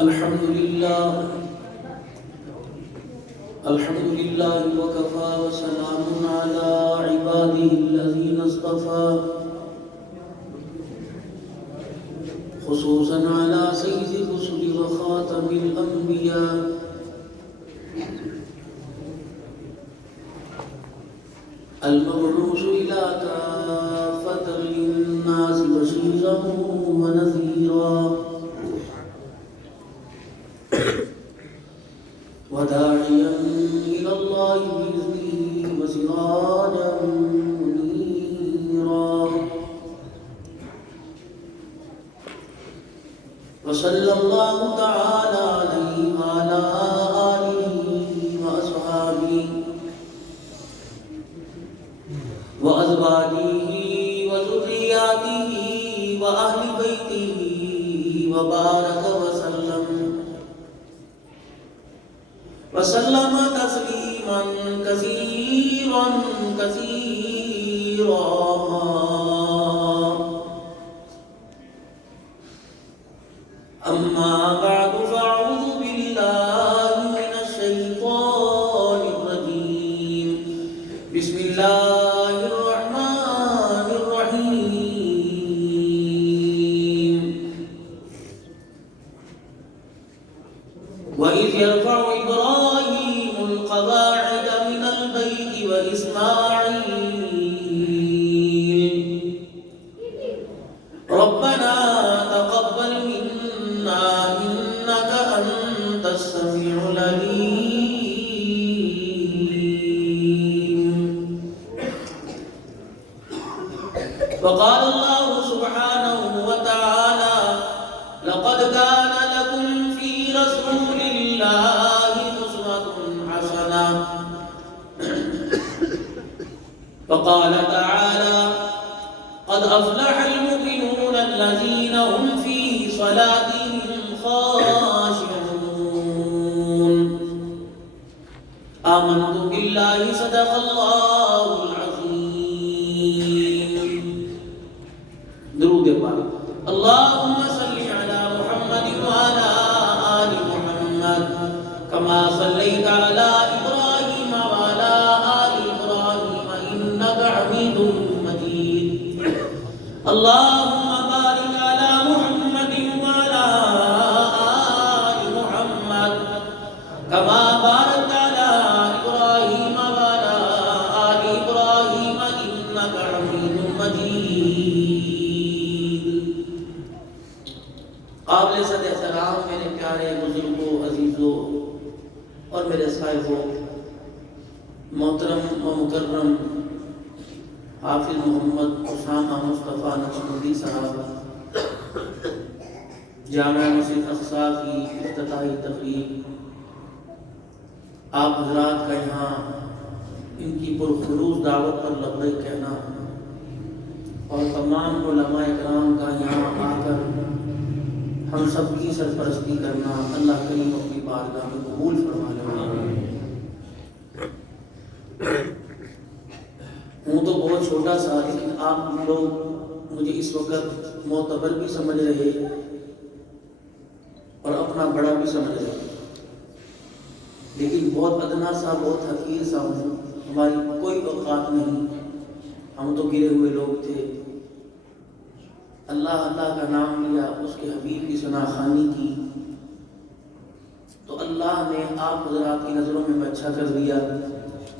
الحمد لله وكفى وسلام على عباده الذين اصطفى خصوصا على سيد الرسل وخاتم الأنبياء المبعوث إلى كافة للناس بشيرا ونذيرا وداعيا إلى الله بإذنه وسراجا منيرا وصلى الله تعالى عليه وعلى آله وأصحابه وأزواجه وذرياته وأهل بيته وبارك وسلم تسليما كثيرا كثيرا. أما بعد فأعوذ بالله من الشيطان الرجيم. بسم الله الرحمن الرحيم. وإذ يرفع إبراهيم القواعد من البيت وإسماعيل ربنا تقبل منا إنك أنت السميع العليم. وقال الله سبحانه وتعالى لقد كان لكم في رسول الله أسوة حسنة. وقال تعالى قد أفلح المؤمنون الذين هم في صلاتهم خاشعون. آمنت بالله صدق الله العظيم. درود پاک. اللهم صل على محمد وعلى آل محمد كما صليت على إبراهيم وعلى آل إبراهيم إنك حميد مجيد. اللهم بارك على محمد وعلى آل محمد كما باركت على إبراهيم وعلى آل إبراهيم إنك حميد مجيد. قابل صد احترام میرے پیارے بزرگوں، عزیزوں اور میرے صاحبوں، محترم و مکرم حافظ محمد اسامہ مصطفیٰ نقشبندی صاحب جامعہ مسجد اقصیٰ کی افتتاحی تقریب، آپ حضرات کا یہاں ان کی پرخلوص دعوت پر لبیک کہنا اور تمام علماء کرام کا یہاں آ کر ہم سب کی سرپرستی کرنا اللہ کریم اپنی بارگاہ میں قبول فرما لے. ہوں تو بہت چھوٹا سا، لیکن آپ لوگ مجھے اس وقت معتبر بھی سمجھ رہے اور اپنا بڑا بھی سمجھ رہے، لیکن بہت ادنا سا، بہت حقیر سا ہوں. ہماری کوئی اوقات نہیں، ہم تو گرے ہوئے لوگ تھے. اللہ اللہ کا نام لیا، اس کے حبیب کی ثنا خوانی کی تو اللہ نے آپ حضرات کی نظروں میں اچھا کر دیا.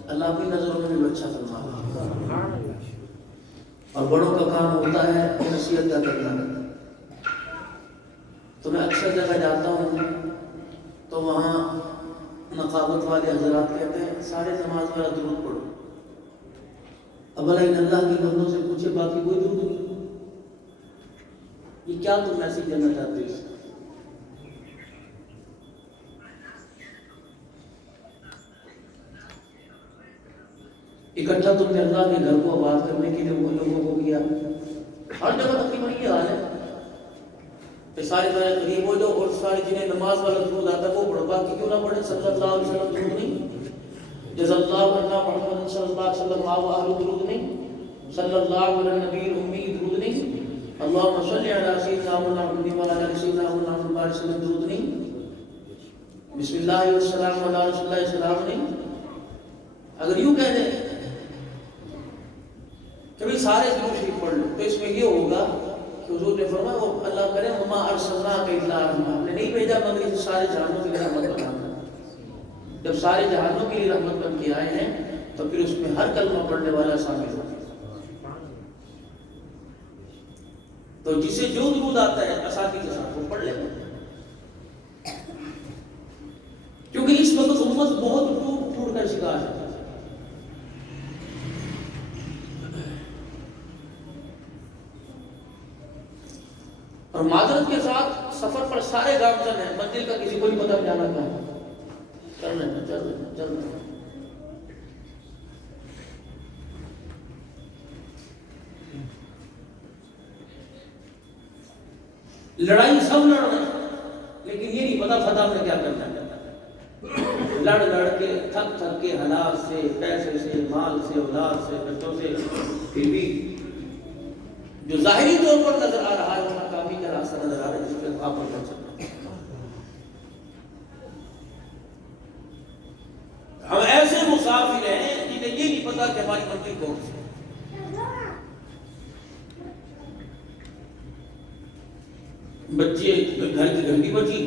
اللہ اپنی نظروں میں اچھا فرما. اور بڑوں کا کام ہوتا ہے نصیحت کا کرنا. تو میں اکثر جگہ جاتا ہوں تو وہاں نقابت والے حضرات کہتے ہیں سارے نماز والا درود پڑھو. اب ان اللہ کے بندوں سے پوچھے باقی کوئی درود نہیں. یہ کیا تم میسج دینا چاہتے ہو؟ اکٹھا تم نے اللہ کے گھر کو آباد کرنے کے لیے وہ لوگوں کو کیا. ہر جگہ تقریباً یہ حال ہے کہ سارے قریب ہو جاؤ اور سارے جنہیں نماز والا درود آتا ہے وہ پڑھو، باقی کیوں نہ پڑھے. صلی اللہ علیہ وسلم درود نہیں، جزا اللہ عنہ محمد صلی اللہ علیہ وسلم درود نہیں، صلی اللہ علیہ نبی امی درود نہیں. اللہم صلی علی سیدنا محمد وعلی آل سیدنا محمد بارک وسلم درود نہیں، بسم اللہ والسلام علی رسول اللہ السلام نہیں. اگر یوں کہہ دیں کہ بھئی سارے درود شریف پڑھ لو تو اس میں یہ ہوگا کہ حضور نے فرمایا وہ اللہ کرے وما ارسلناک الا رحمۃ، ہم نے نہیں بھیجا مگر اسے سارے جہانوں کے لیے رحمت بنا. جب سارے جہانوں کے لیے رحمت بن کے آئے ہیں تو پھر اس میں ہر کلمہ پڑھنے والا شامل ہو. تو جسے جو درود آتا ہے اساتذہ کے ساتھ وہ پڑھ لے گا، کیونکہ اس وقت امت بہت ٹوٹ کر شکار ہے. اور معذرت کے ساتھ سفر پر سارے گامزن ہیں، منزل کا کسی کو نہیں پتہ جانا کہاں ہے. چل رہے ہیں. لڑائی سب لڑ رہے ہیں لیکن یہ نہیں پتا فتح میں کیا کرنا ہے. لڑ کے تھک کے حالات سے، پیسے سے، مال سے، اولاد سے، بچوں سے، پھر بھی جو ظاہری طور پر نظر آ رہا ہے وہ ناکامی کا راستہ نظر آ رہا ہے جس پہ آپ پر چل سکتے ہیں. ہم ایسے مسافر ہیں جنہیں یہ نہیں پتا کہ ہماری منزل کون سی ہے. بچے گھر کی گھنٹی بجی،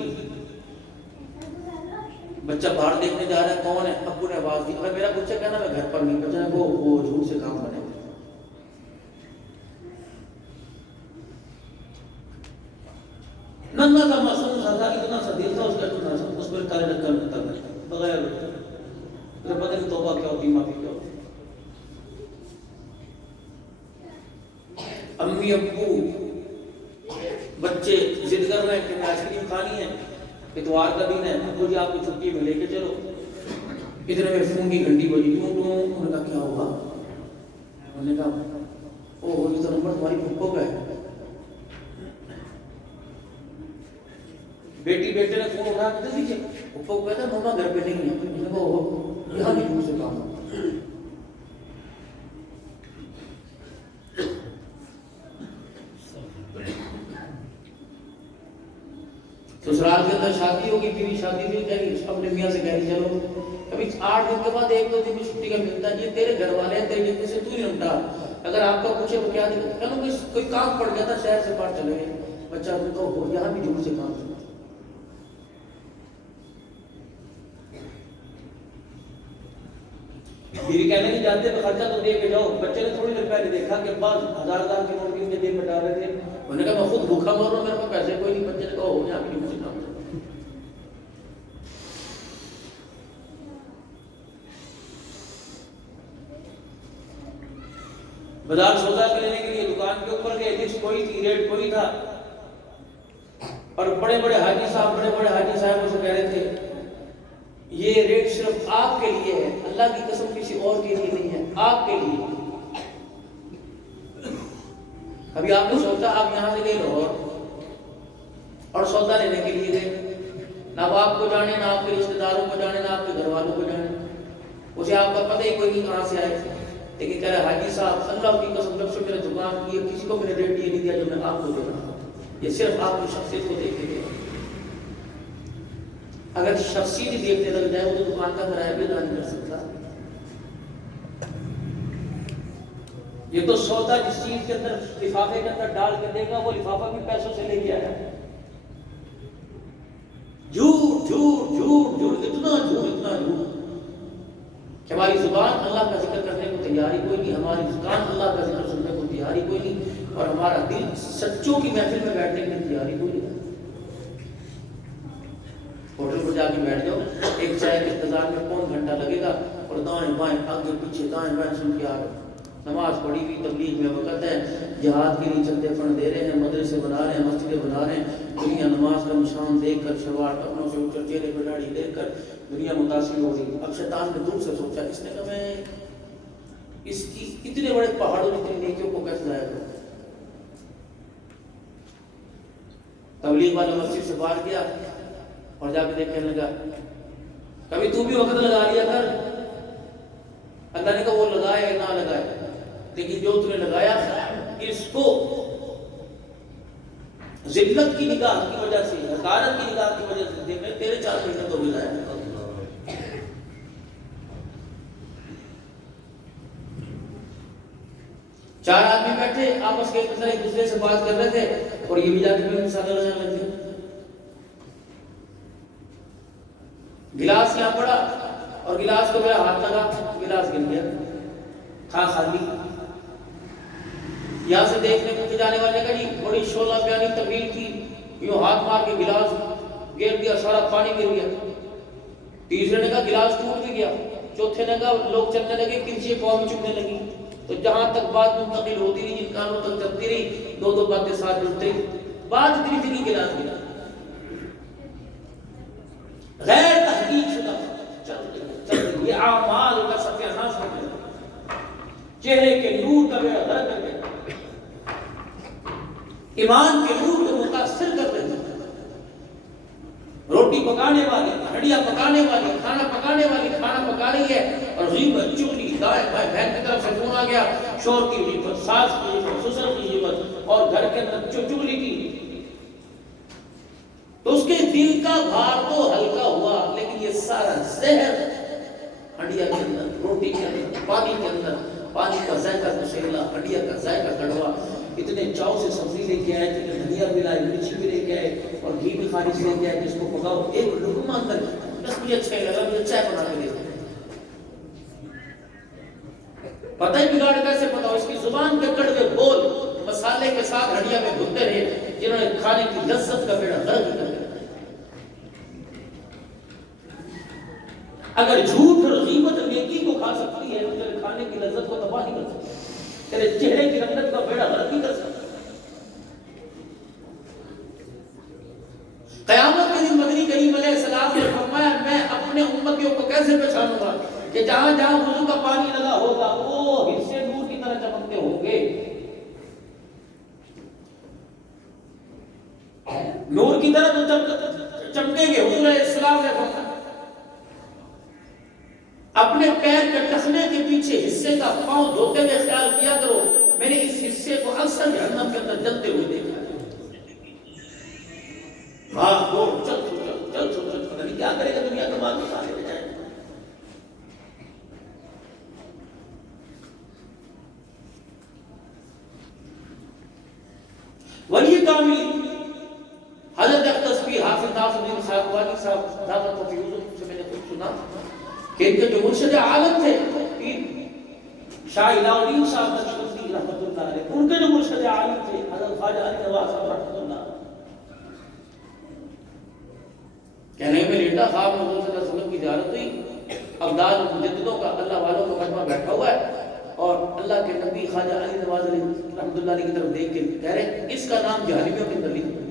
بچہ باہر دیکھنے جا رہا ہے کون ہے، ابو نے آواز دی. اگر میرا بچہ کہنا میں گھر پر نہیں، بچہ نے وہ جھوٹ سے کام بنے. ننھا سا معصوم سا تھا، اتنا سا دل تھا اس کا، اتنا سا اس پر کالے ڈکر میں تک بغیر پتہ نہیں توبہ کیا ہوتی، معافی کیا ہوتی. امی ابو بچے ضد کر رہے ہیں کہ آئس کریم کھانی ہے، اتوار کا دن ہے، ابو جی آپ کو چھٹی میں لے کے چلو. اتنے میں فون کی گھنٹی بجی. انہوں نے کہا کیا ہوا؟ انہوں نے کہا او یہ تو نمبر تمہاری پھپھو کا ہے. بیٹی بیٹے نے فون اٹھا کے دے دیجیے. پھپھو کو کہتا ہے ماما گھر پہ نہیں ہے. انہوں نے کہا یہاں بھی دور سے کام ہے. سسرال کے اندر شادی ہوگی، بیوی شادی نہیں کہہ رہی، اپنے میاں سے کہہ رہی چلو کبھی 8 دن کے بعد 1-2 دن کی چھٹی کا ملتا ہے. یہ تیرے گھر والے ہیں، تیرے جتنے سے تو ہی نمٹا. اگر آپ کا پوچھے وہ کیا دقت، کہوں کہ کوئی کام پڑ گیا تھا شہر سے باہر چلے گئے. بچہ ان کو یہاں بھی جھوٹ سے کام کرتا. بیوی کہنے کی جاتے ہیں خرچہ تو دے کے جاؤ. بچے نے تھوڑی دیر پہلے دیکھا کہ بعض 1000 کے نوٹ ان کے جیب میں ڈال رہے تھے. انہوں نے کہا میں خود بھوکا مر رہا ہوں، میرے پاس پیسے کوئی نہیں. بچے نے کہا یہاں بھی جھوٹ سے کام کرتا. بازار سودا لینے کے لیے دکان کے اوپر گئے، لسٹ کوئی تھی، ریٹ کوئی تھا. اور بڑے بڑے حاجی صاحب سے کہہ رہے تھے یہ ریٹ صرف آپ کے لیے ہے، اللہ کی قسم کسی اور کے لیے نہیں ہے، آپ کے لیے. ابھی آپ نے سوچا آپ یہاں سے گئے لاہور اور سودا لینے کے لیے گئے، نہ وہ آپ کو جانے، نہ آپ کے رشتے داروں کو جانے، نہ آپ کے گھر والوں کو جانے. اسے آپ کا پتہ ہی کوئی نہیں کہاں سے آئے. لیکن کہہ رہے حاجی صاحب اللہ کی قسم جب سے میرے دکان کی ہے کسی کو میں نے ریٹ یہ نہیں دیا جو میں آپ کو دے رہا ہوں. یہ صرف آپ کی شخصیت کو دیکھ کے. اگر شخصیت ہی دیکھنے لگ جائے وہ تو دکان کا کرایہ بھی ادا نہیں کر سکتا. یہ تو سودا جس چیز کے اندر لفافے کے اندر ڈال کے دے گا وہ لفافہ بھی پیسوں سے لے کے آیا. جھوٹ جھوٹ جھوٹ جھوٹ، اتنا جھوٹ کہ ہماری زبان اللہ کا ذکر کرنے کو تیاری کوئی نہیں، ہماری زبان اللہ کا ذکر سننے کو تیاری کوئی نہیں، اور ہمارا دل سچوں کی محفل میں بیٹھنے کی تیاری کوئی نہیں. ہوٹل پر جا کے بیٹھ جاؤ، ایک چائے کے انتظار میں 1.25 گھنٹہ لگے گا اور دائیں بائیں آگے پیچھے دائیں بائیں سن کے آ رہے. نماز پڑھی ہوئی، تبلیغ میں وقت ہے، جہاد کے لیے چندے فنڈ دے رہے ہیں، مدرسے بنا رہے ہیں، مسجدیں بنا رہے ہیں. دنیا نماز کا نشان دیکھ کر، شلوار ٹخنوں سے اوپر چہرے پہ داڑھی دیکھ کر دنیا متاثر ہو گئی. اب شیطان نے دور سے سوچا، اس نے کہا میں اس کی اتنے بڑے پہاڑوں جتنی نیکیوں کو کیسے ضائع کروں. تبلیغ والا مسجد سے باہر گیا اور جا کے دیکھنے لگا. کبھی تو بھی وقت لگا لیا کر. اللہ نے کہا وہ لگائے نہ لگائے، لیکن جو تم نے لگایا اس کو ذلت کی نگاہ کی وجہ سے، حقارت کی نگاہ کی وجہ سے دیکھ رہے تیرے 4 مہینے تو ملا ہے۔ چار آدمی بیٹھے آپس کے ایک دوسرے سے بات کر رہے تھے اور یہ بھی جا کے مثال لگانے لگے۔ گلاس یہاں پڑا اور گلاس کو میرا ہاتھ لگا، گلاس گر گیا، تھا خالی۔ یہاں سے دیکھنے پوچھے جانے والے کا جی بڑی شعلہ بیانی طویل تھی، یوں ہاتھ مار کے گلاس گر دیا، سارا پانی گر گیا۔ تیسرے نے کہا گلاس ٹوٹ بھی گیا، چوتھے نے کہا لوگ چلنے لگے، کرچیاں پاؤں میں چبھنے لگی۔ تو جہاں تک بات منتقل ہوتی رہی، جن کانوں تک چلتی رہی، دو باتیں ساتھ جڑتے رہی، بات اتنی تھی کہ گلاس گرا۔ غیر تحقیق شدہ چل یہ اعمال کا ستیہ ناش کر دیا، چہرے کے نور کا بیڑا غرق کر گیا، ایمان کے نور کو متاثر کر دیا۔ روٹی پکانے والی، ہڈیاں پکانے والی، کھانا پکانے والی کھانا پکا رہی ہے اور غیبت، چغلی، دائیں بائیں، بہن کی طرف سے فون آ گیا، شوہر کی غیبت، ساس کی غیبت، سسر کی غیبت اور گھر کے اندر چغلی کی، تو اس کے دل کا بھار تو ہلکا ہوا، لیکن یہ سارا زہر ہڈیاں کے اندر، روٹی کے اندر، پانی کے اندر، پانی کا ذائقہ نشیلا، ہڈیاں کا ذائقہ کڑوا۔ اتنے چاؤ سے سبزی لے کے آئے، اتنے دھنیا بھی لائے، مرچی بھی لے کے آئے اور گھی بھی خارج لے کے آئے، جس کو پکاؤ ایک لقمہ اندر، بس مجھے اچھا لگا، مجھے چائے بنا کے دے دو۔ پتہ ہی بگاڑ کیسے پتا ہو، اس کی زبان کے کڑوے بول مسالے کے ساتھ ہڈیاں میں بھنتے رہے، جنہوں نے کھانے کی لذت کا بیڑا غرق کر دیا۔ اگر جھوٹ اور غیبت نیکی کو کھا سکتی ہے تو تیرے کھانے کی لذت کو تباہ نہیں کر سکتی، تیرے چہرے کی رنگت کا بیڑا غرق نہیں کر سکتی۔ قیامت کے دن مدنی کریم علیہ السلام نے فرمایا میں اپنے امتیوں کو کیسے پہچانوں گا کہ جہاں جہاں وضو کا پانی لگا ہوگا وہ حصے نور کی طرح چمکتے ہوں گے، نور کی طرح تو چمکیں گے۔ حضور علیہ السلام نے فرمایا اپنے پیر کے ٹخنے کے پیچھے حصے کا پاؤں دھوتے ہوئے خیال کیا کرو، میں نے اس حصے کو اکثر جہنم کے اندر جلتے ہوئے دیکھا۔ بھاگ دوڑ چل پتہ نہیں کیا کرے گا، دنیا کا مال نکالے لے جائے۔ ولی کامل حضرت اختصبی حافظ ناصر الدین خاکوانی صاحب دعوت و فیوزوں سے میں نے خود سنا کہ ان کے جو مرشد عالم تھے شاہ الہ الدین صاحب نقشبندی رحمۃ اللہ علیہ، ان کے جو مرشد عالم تھے حضرت خواجہ علی نواز صاحب رحمۃ اللہ، کہنے میں لیٹا خواب میں حضور صلی اللہ علیہ وسلم کی زیارت ہوئی، ابدال مجددوں کا اللہ والوں کا مجمع بیٹھا ہوا ہے اور اللہ کے نبی خواجہ علی نواز علیہ رحمۃ اللہ علیہ کی طرف دیکھ کے کہہ رہے ہیں اس کا نام جہنمیوں کے اندر لکھ دو۔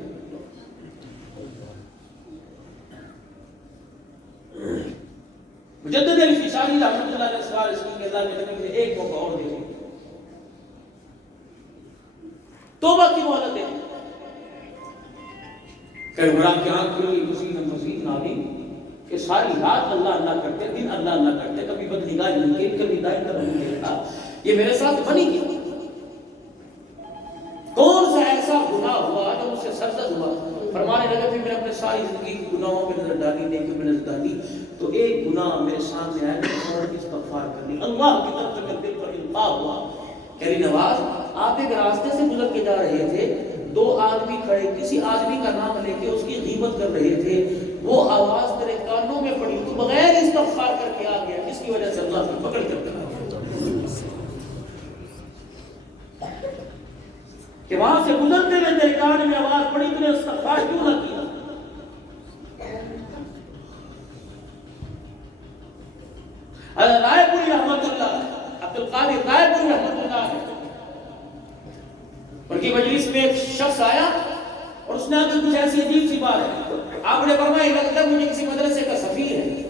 مجدد الفشاری رحمۃ اللہ علیہ سوال اس کے اللہ کے نبی نے ایک موقع اور دے دیا، توبہ کی مہلت دے دی کہ عمران کی آنکھ کھلی مزید نامی کہ ساری رات اللہ اللہ کرتے، دن اللہ اللہ کرتے، کبھی بدنگاہی نہیں کی، کبھی دائیں طرف نہیں کرتا، یہ میرے ساتھ بنی کی کون سا ایسا گناہ ہوا جو مجھ سے سرزد ہوا؟ فرمانے لگے پھر میں نے اپنے ساری زندگی کی گناہوں پہ نظر ڈالی، نیکیوں پہ نظر ڈالی، تو ایک گناہ میرے سامنے آیا، میں نے استغفار کر لی، اللہ کی طرف سے میرے دل پر القاء ہوا کہ علی نواز آپ ایک راستے سے گزر کے جا رہے تھے، دو آدمی کھڑے کسی آدمی کا نام لے کے اس کی غیبت کر رہے تھے، وہ آواز تیرے کانوں میں پڑی، تو بغیر استغفار کر کے آ گیا، جس کی وجہ سے اللہ نے پکڑ کر دیا کہ وہاں سے گزرتے ہوئے تیرے کان میں آواز پڑی، تو نے استغفار کیوں نہ کیا؟ رائے پوری رحمت اللہ، عبد القادر رائے پوری رحمت اللہ ہے، ان کی مجلس میں ایک شخص آیا اور اس نے آگے کچھ ایسی عجیب سی بات ہے، آپ نے فرمایا لگتا ہے مجھے کسی مدرسے کا سفیر ہے،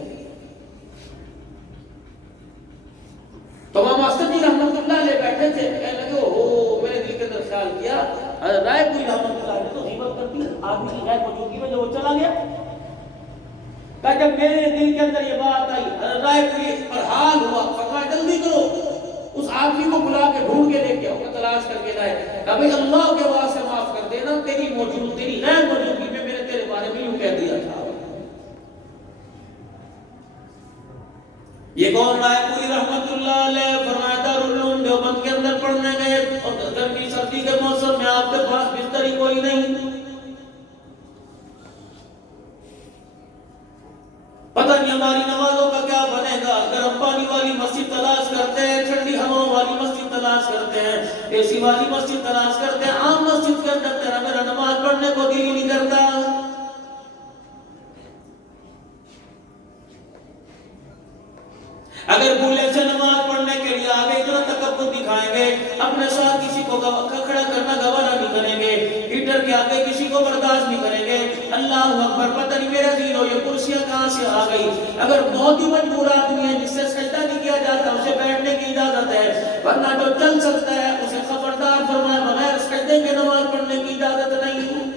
تو امام ماسٹر جی رحمت اللہ علیہ بیٹھے تھے، کہنے لگے اوہ میرے دل کے اندر خیال کیا رائے پوری رحمت اللہ علیہ تو غیبت کرتی آدمی کی غیر موجودگی میں، جو وہ چلا گیا، کہ جب میرے دل کے اندر یہ بات آئی رائے پوری پر حال ہوا، فرمایا جلدی کرو اس آدمی کو بلا کے ڈھونڈ کے لے کے آؤ، تلاش کر کے لائے کہ بھئی اللہ کے واسطے معاف کر دے، دے نا تیری موجود تیری غیر موجودگی میں میں نے تیرے بارے میں یوں کہہ دیا تھا. یہ کون رائے پوری رحمت اللہ علیہ فرمایا دارالعلوم دیوبند کے اندر پڑھنے گئے اور گرمی سردی کے موسم میں آپ کے پاس بستر ہی کوئی نہیں. پتہ نہیں ہماری نمازوں کا کیا بنے گا. گرم پانی والی مسجد تلاش کرتے ہیں, ٹھنڈی ہواؤں والی مسجد تلاش کرتے ہیں, اے سی والی مسجد تلاش کرتے ہیں. عام مسجد کے اندر تیرا میرا نماز پڑھنے کو دل ہی نہیں کرتا. اگر بھولے سے نماز پڑھنے کے لیے آگے اتنا تکبر دکھائیں گے, اپنے ساتھ کسی کو کھڑا کرنا گوارا نہیں کریں گے, ہیٹر کے آگے کسی کو برداشت نہیں کریں گے. اللہ اکبر, پتہ نہیں میرا دینو یہ کرسیاں کہاں سے آ گئی. اگر بہت ہی مجبور آدمی ہے جس سے سجدہ نہیں کیا جاتا اسے بیٹھنے کی اجازت ہے, ورنہ جو چل سکتا ہے اسے خبردار فرمایا بغیر سجدے کے نماز پڑھنے کی اجازت نہیں.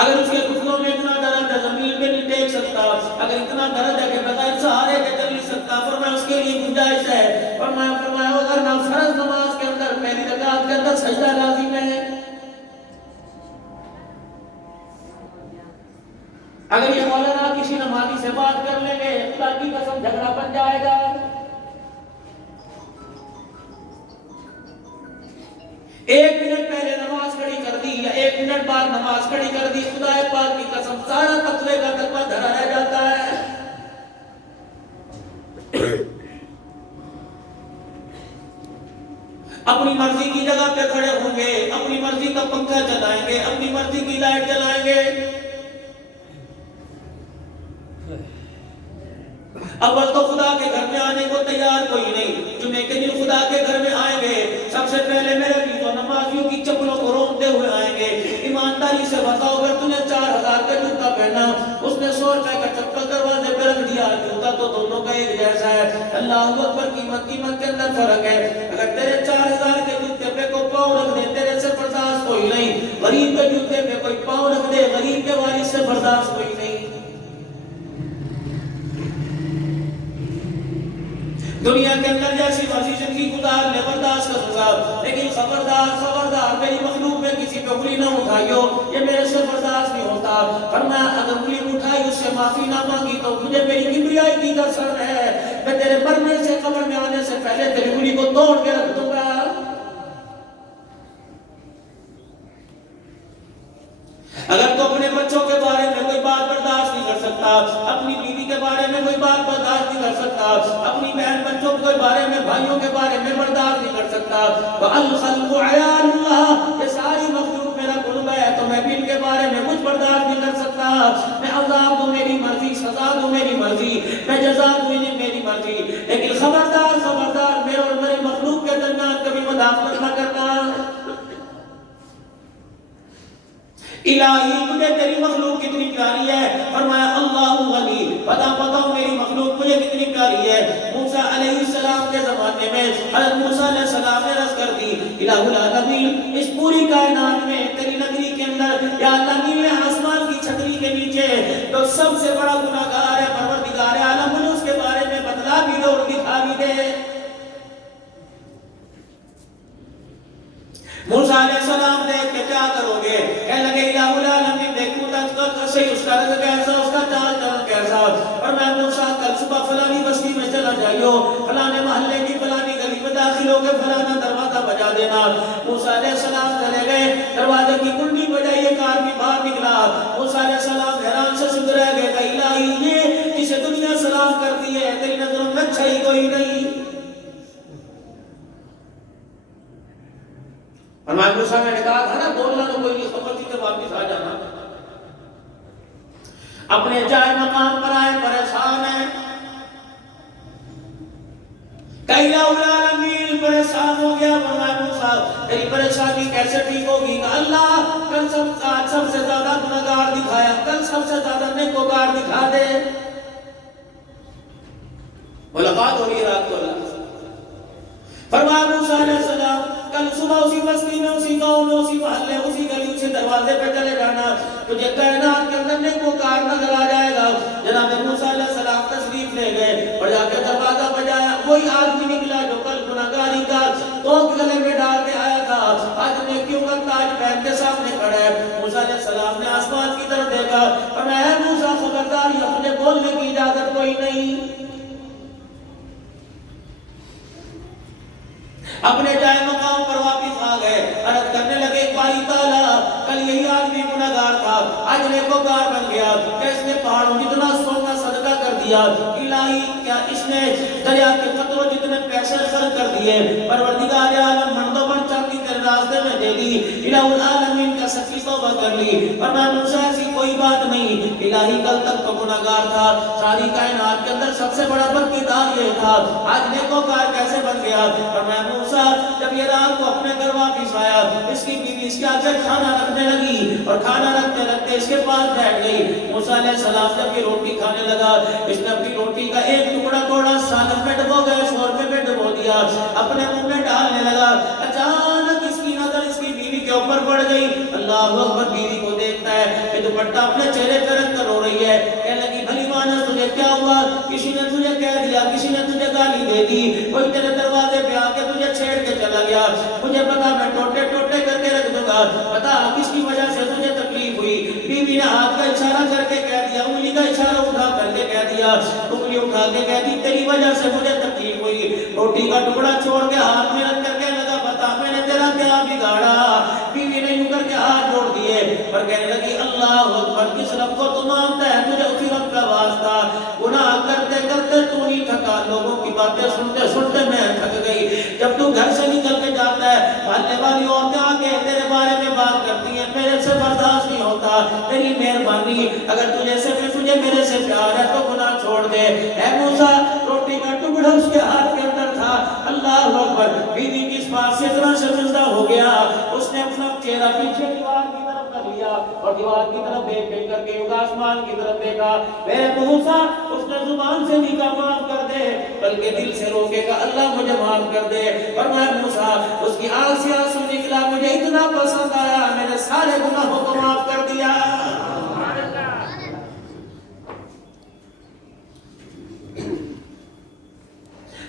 اگر اس کے گھٹنوں میں اتنا درد ہے زمین پہ نہیں ٹیک سکتا, اگر اتنا درد ہے کہ بغیر سہارے کے چل نہیں سکتا, فرمایا اس کے لیے گنجائش ہے. فرمایا اگر نہ فرض نماز کے اندر پہلی رکعت کے اندر سجدہ لازم ہے, اگر یہ مولانا کسی نمازی سے بات کر لیں گے خدا کی قسم جھگڑا بن جائے گا. ایک منٹ پہلے نماز کھڑی کر دی یا ایک منٹ بعد نماز کھڑی کر دی, خدا پاک کی قسم سارا تقوی کا تقوی دھرا رہ جاتا ہے. اپنی مرضی کی جگہ پہ کھڑے ہوں گے, اپنی مرضی کا پنکھا چلائیں گے, اپنی مرضی کی لائٹ چلائیں گے. اول تو خدا کے گھر میں آنے کو تیار کوئی نہیں. جمعے کے دن خدا کے گھر میں آئیں گے, سب سے پہلے میرے بیوی نمازیوں کی چپلوں کو روکتے ہوئے آئیں گے. ایمانداری سے بتاؤ, اگر تم نے 4000 کا جوتا پہنا, اس نے 100 روپے کا چپل دروازے پہ رکھ دیا, جوتا تو دونوں کا ایک جیسا ہے. اللہ اکبر, قیمت کے اندر فرق ہے. اگر تیرے 4000 کے جوتے پہ کوئی پاؤں رکھ دے تیرے سے برداشت کوئی نہیں, غریب کے جوتے پہ کوئی پاؤں رکھ دے غریب کے وارث سے برداشت کوئی نہیں. دنیا کے اندر جیسی مرضی زندگی گزار لے, برداشت کر گزار, لیکن خبردار میری مخلوق میں کسی پہ انگلی نہ اٹھائیو, یہ میرے سے برداشت نہیں ہوتا. فرمایا اگر انگلی اٹھائی اس سے معافی نہ مانگی تو مجھے میری کبریائی کی قسم ہے, میں تیرے مرنے سے قبر میں آنے سے پہلے تیری انگلی کو توڑ کے رکھ دوں گا. اگر تو اپنے بچوں کے بارے میں کوئی بات برداشت نہیں کر سکتا, اپنی بیوی کے بارے میں کوئی بات برداشت نہیں کر سکتا, اپنی بہن بچوں کے بارے میں بھائیوں کے بارے میں برداشت نہیں کر سکتا, وَالْخَلْقُ عَيَالُ اللَّهِ, یہ ساری مخلوق میرا قرب ہے, تو میں بھی ان کے بارے میں کچھ برداشت نہیں کر سکتا. میں عذاب دوں میری مرضی, سزا دوں میری مرضی, میں جزا دوں میری مرضی, لیکن خبردار میرے اور میرے مخلوق کے درمیان کبھی مداخلت نہ کرنا. الہی مجھے تیری مخلوق کتنی پیاری ہے. فرمایا اللہ غنی, بتاؤ میری مخلوق مجھے کتنی پیاری ہے. موسیٰ علیہ السلام کے زمانے میں حضرت موسیٰ علیہ السلام نے عرض کر دی, الہ العالمین اس پوری کائنات میں تیری نگری کے اندر یا اللہ نیلے آسمان کی چھتری کے نیچے تو سب سے بڑا گناہگار ہے پروردگار عالم, مجھے اس کے بارے میں بتلا بھی دے اور دکھا بھی دے. موسیٰ علیہ السلام دیکھ کے کیا کرو گے, کہنے لگے الہ العالمین دیکھوں تک صحیح اس کا رزق کیسا, اس کا چال چلن کیسا. اور میں موسیٰ کل صبح فلانی بستی میں چلا جائیو, فلانے محلے کی فلانی گلی میں داخل ہو کے فلانا دروازہ بجا دینا. موسیٰ علیہ السلام چلے گئے, دروازے کی کنڈی بجائی, ایک آدمی باہر نکلا. موسیٰ علیہ السلام حیران سے سن رہ گئے کہ الہی یہ جسے دنیا سلام کرتی ہے تیری نظروں میں اچھا ہی کوئی نہیں. فرمایا موسیٰ نے کہا تھا نا بولنا تو کوئی نہیں, خبر تھی کہ واپس آ جانا. اپنے جائے مقام پر آئے پریشان ہیں, کئی العالمین پریشان ہو گیا. فرمایا موسیٰ تیری پریشانی کیسے ٹھیک ہوگی؟ اللہ کل سب سے زیادہ گناہگار دکھایا, کل سب سے زیادہ نیکوکار دکھا دے. ملاقات ہو رہی رات کو اللہ سے. فرمایا موسیٰ علیہ السلام کل صبح اسی بستی میں, اسی گاؤں میں, اسی محلے, اسی گلی, اسی دروازے پہ چلے جانا, تجھے کائنات کے اندر نیکوکار نظر آ جائے گا. جناب موسیٰ علیہ السلام تشریف لے گئے اور جا کے دروازہ بجایا. وہی آدمی نکلا جو کل گناہگاری کا توق گلے میں ڈال کے آیا بیت کے سامنے کھڑا ہے. موسیٰ علیہ السلام نے آسمان کی طرف دیکھا اور میں موسیٰ خبردار یا تجھے بولنے کی اجازت کوئی نہیں. اپنے جائے مقام پر واپس آ گئے. عرض کرنے لگے باری تعالیٰ کل یہی آدمی گنہگار تھا, آج نیکوکار بن گیا کہ اس نے پہاڑوں جتنا سونا صدقہ کر دیا. الہی کیا اس نے دریا کے قطروں جتنے پیسے خرچ کر دیے. پروردگار عالم مردوں پر چاندی تیرے راستے میں دے دی. الہ العالمین کا سچی توبہ کر لی. اور میں موسیٰ ایسی کوئی بات نہیں, الہی کل تک تو گنہگار تھا, ساری کائنات کے اندر سب سے بڑا برکتار یہ تھا, آج نیکوکار کیسے بن گیا. اور میں موسیٰ جب یہ رات کو اپنے گھر واپس آیا, اس کی بیوی اس کے آگے کھانا رکھنے لگی اور کھانا رکھتے رکھتے اس کے پاس بیٹھ گئی. موسیٰ علیہ السلام جب یہ روٹی کھانے لگا, اس نے اپنی روٹی کا ایک ٹکڑا توڑا, سالن میں ڈبو گئے, شوربے میں ڈبو دیا, اپنے منہ میں ڈالنے لگا. اچانک اس کی نظر اس کی بیوی کے اوپر پڑ گئی. اللہ اکبر, بیوی کو دیکھتا ہے کہ دوپٹہ اپنے چہرے پہ رکھ کر رو رہی ہے. کہنے لگی بھلی مانس تجھے کیا ہوا, کسی نے تجھے کہہ دیا, کسی نے تجھے گالی دے دی, کوئی تیرے دروازے پہ آ کے تجھے چھیڑ کے چلا گیا, مجھے پتا, میں ٹوٹے ٹوٹے کر کے رکھ دوں گا, بتا کس کی وجہ سے تجھے تکلیف ہوئی. بیوی نے ہاتھ کا اشارہ کر کے کہہ دیا, انگلی کا اشارہ اٹھا کر کے کہہ دیا, انگلی اٹھا کے کہہ دی تیری وجہ سے مجھے تکلیف ہوئی. روٹی کا ٹکڑا چھوڑ کے ہاتھ میں رکھ کر کے لگا, بتا میں نے تیرا کیا بگاڑا. بیوی نے یوں کر کے ہاتھ جوڑ دیے اور کہنے لگی اللہ اکبر, کس رب کو تو مانتا ہے, تجھے اسی رب کا واسطہ. گناہ کرتے کرتے تو نہیں تھکا, لوگوں کی باتیں سنتے سنتے میں تھک گئی. جب تو گھر سے نکل کے جاتا ہے, محلے والی عورتیں آ کے تیرے بارے میں بات کرتی ہیں, میرے سے برداشت نہیں ہوتا, تیری مہربانی, اگر تجھے میرے سے پیار ہے تو گناہ چھوڑ دے. اے موسیٰ, روٹی کا ٹکڑا اس کے ہاتھ کے اندر تھا. اللہ اکبر, بیوی کی اس بات سے اتنا شرمندہ ہو گیا, اس نے اپنا چہرہ پیچھے دیوار کی طرف کر لیا اور دیوار کی طرف دیکھ دیکھ کر کے آسمان کی طرف دیکھا. میرے موسیٰ, اس نے زبان سے نہیں کہا معاف کر دے, بلکہ دل سے روکے گا اللہ مجھے معاف کر دے. اور میں موسیٰ, اس کی آنکھ سے آنسو نکلا, مجھے اتنا پسند آیا, میرے سارے گناہوں کو معاف کر دیا.